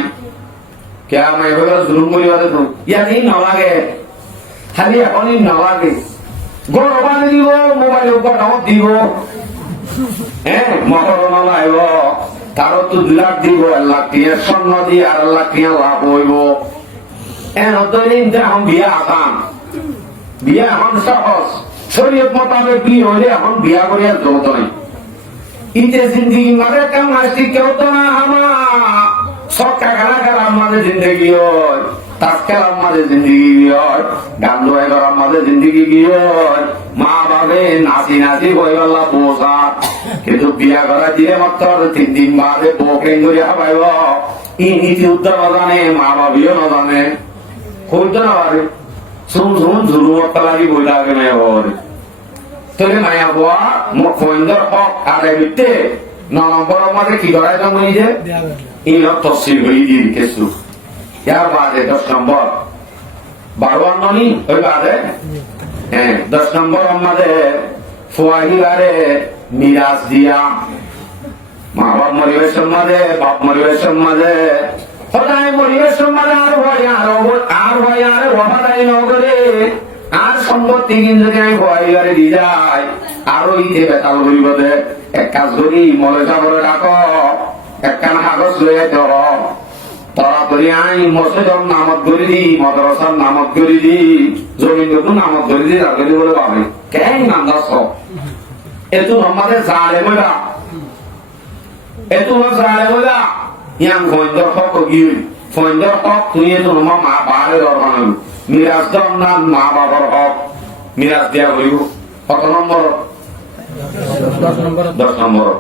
কে আমি এভাবে জুলুম করি বাদে তো ইয়াদি নালাগে খালি এখনই নালাগে গড় বানি দিব মোবাইল উপর নাম দিব হ্যাঁ মহরণা লাইব তারও তো 2 লাখ দিব 1 লাখ টিয়া স্বর্ণ দিয়ে আর 1 লাখ টিয়া লাভ হইব এখন বিয়া আসান বিয়া এখন সহজ শরীয়ত মোতাবেক বিয়ে হইলে এখন বিয়া করিয়া জগত নাই ইতে জিন্দগি মারে কেমন আসছি কেউ তো না আমার সবকা খেলা খেলার মাঝে জিন্দগি হয় তাস খেলার মাঝে জিন্দগি হয় গান দোয়াই করার মাঝে জিন্দগি হয় মা বাবে নাচি নাচি বইবেলা পোষা কিন্তু বিয়া করা দিয়ে মাত্র 3 দিন বাদে বকেন করিয়া পাইব ই নীতি উত্তর নজানে মা বাবিও নজানে কইতো না পারে শুন ঝুলু মত লাগি বই লাগে না হরে তোরে মায়া বুয়া মোর ফইন্দর হক আরে বিতে 9 নম্বরের মাঝে কি করাই তো মনি যে এই হক তফসিল হই দি কিছু ইয়ার বাদে 10 নম্বর 12 ননি ওই বাদে হ্যাঁ 10 নম্বর আমাদের ফুয়াহিলারে মিরাজ দিয়া মা বাপ মরিবেশের মাঝে বাপ মরিবেশের মাঝে সদায় মরিবেশের মাঝে আর ভয় আর রবাদাই নগরে আর সম্পত্তি কিন্তু আমি ভয়ারে দি যাই আরো ইতে বেতাল করিব দে এক কাজ করি মলেজা বলে ডাকো একখান কাগজ লয়ে ধর তাড়াতাড়ি আই মসজিদর নামত করে দি মাদ্রাসার নামত করে দি জমিন নামত করে দি তাকে বলে পাবে কেন নাম দাস এতো আমাদের জালে মইরা এতো জালে মইরা ইয়াং ফইন্দর হক গিয়ে ফইন্দর হক তুই তো মা বারে দরবান মিরাজ দর নাম মা বাবার হক মিরাজ দিয়া হইব কত নম্বর 10 নম্বর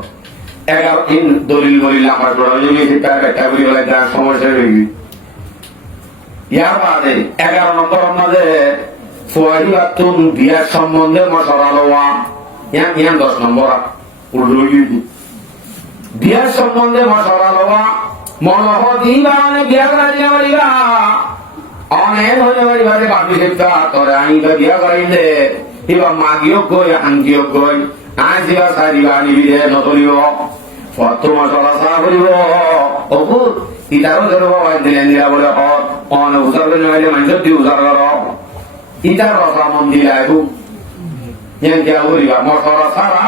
11 ইন দলিল বলিল আমার প্রয়োজনে ক্যাটাগরি হলে যা সমস্যা হইবি ইয়ার বাদে 11 নম্বর আমাদের ফুয়াইবাতুন বিয়া সম্বন্ধে মশলা লওয়া ইয়ান 10 নম্বর উল্লুলি বিয়া সম্বন্ধে মশলা লওয়া মনহ দিবা মানে বিয়া করিয়া বলিবা অনেক হয়ে বাড়ি বাপি শিক্ষা তোরে আমি তো বিয়া করিলে এবার মাগিও গই আঙ্গিও গই আইবা সারিবা আনিবি রে নতলিব ফটো মশলা সারা করিব অপুর ইটারও ধরব দিলেন দিলা বলে অনেক উচার করে নইলে মানুষের দিয়ে উচার কর ইটার রসা মন দিলা একু যেন দিয়া করিবা মশলা সারা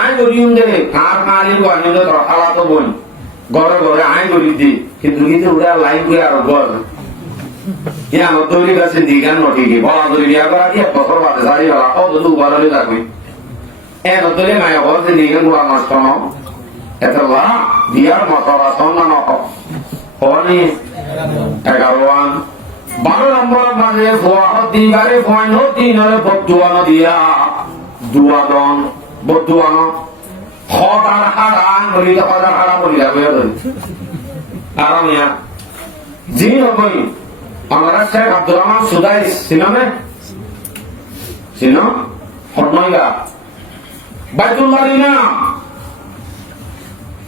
আই করিম দে আর মারিব আনি তো খালা তো বই ঘরে ঘরে আই করি দি কিন্তু উড়া লাইন করে আর ঘর ইয়া তৈরি কাছে দিগান নঠিকি বলা তৈরি বিয়া করা কি 1 বছর বাদে সারি বেলা কত দু বাড়ালে থাকবি নতলে মায়া বলতে দিগান গুলা নষ্ট ন এটা বিয়ার মশলা সম্মান হনি 11 12 নম্বর মাঝে দিবারে ফয়েন দিনরে বদুয়ানো দিয়া দুয়াদন বদুয়ানো হতার হারান বলি তো হতার হারা বলি যাবে আরামিয়া জিন হবই আমরা শেখ আব্দুর রহমান সুদাইস চিননে চিনো হরনইগা বাইতুল্লাহ ইমাম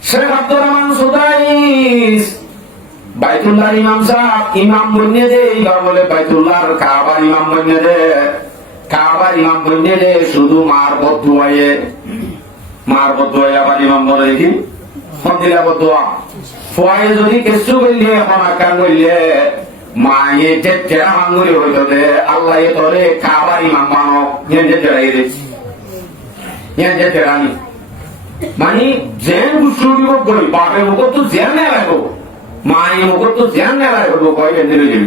শেখ আব্দুর রহমান সুদাইস বাইতুল্লাহ ইমাম সাহেব ইমাম বনিয়ে দে এইবার বলে বাইতুল্লাহর কাবার ইমাম বনিয়ে দে কাবার ইমাম বনিয়ে দে শুধু মার বদুয়ায়ে আবার ইমাম বলে দেখি ফন্দিলা বদুয়া ফুয়ায়ে যদি কিছু বললে হনাকান বললে মায়ে যে তেরা মাঙ্গুরি হইতো দে আল্লাহ তোরে কাবার ইমাম মানো যে তেরাই দে যে তেরানি মানে জেন গুসু দিব কই বাপের মুখ তো জেন না লাগো মায়ের মুখ তো জেন না লাগো কই বেঁধে দিবি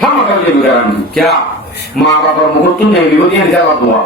হামা কাল যে বিরান क्या माँ बाप मुकुट तुम नहीं भी होती है क्या बात हुआ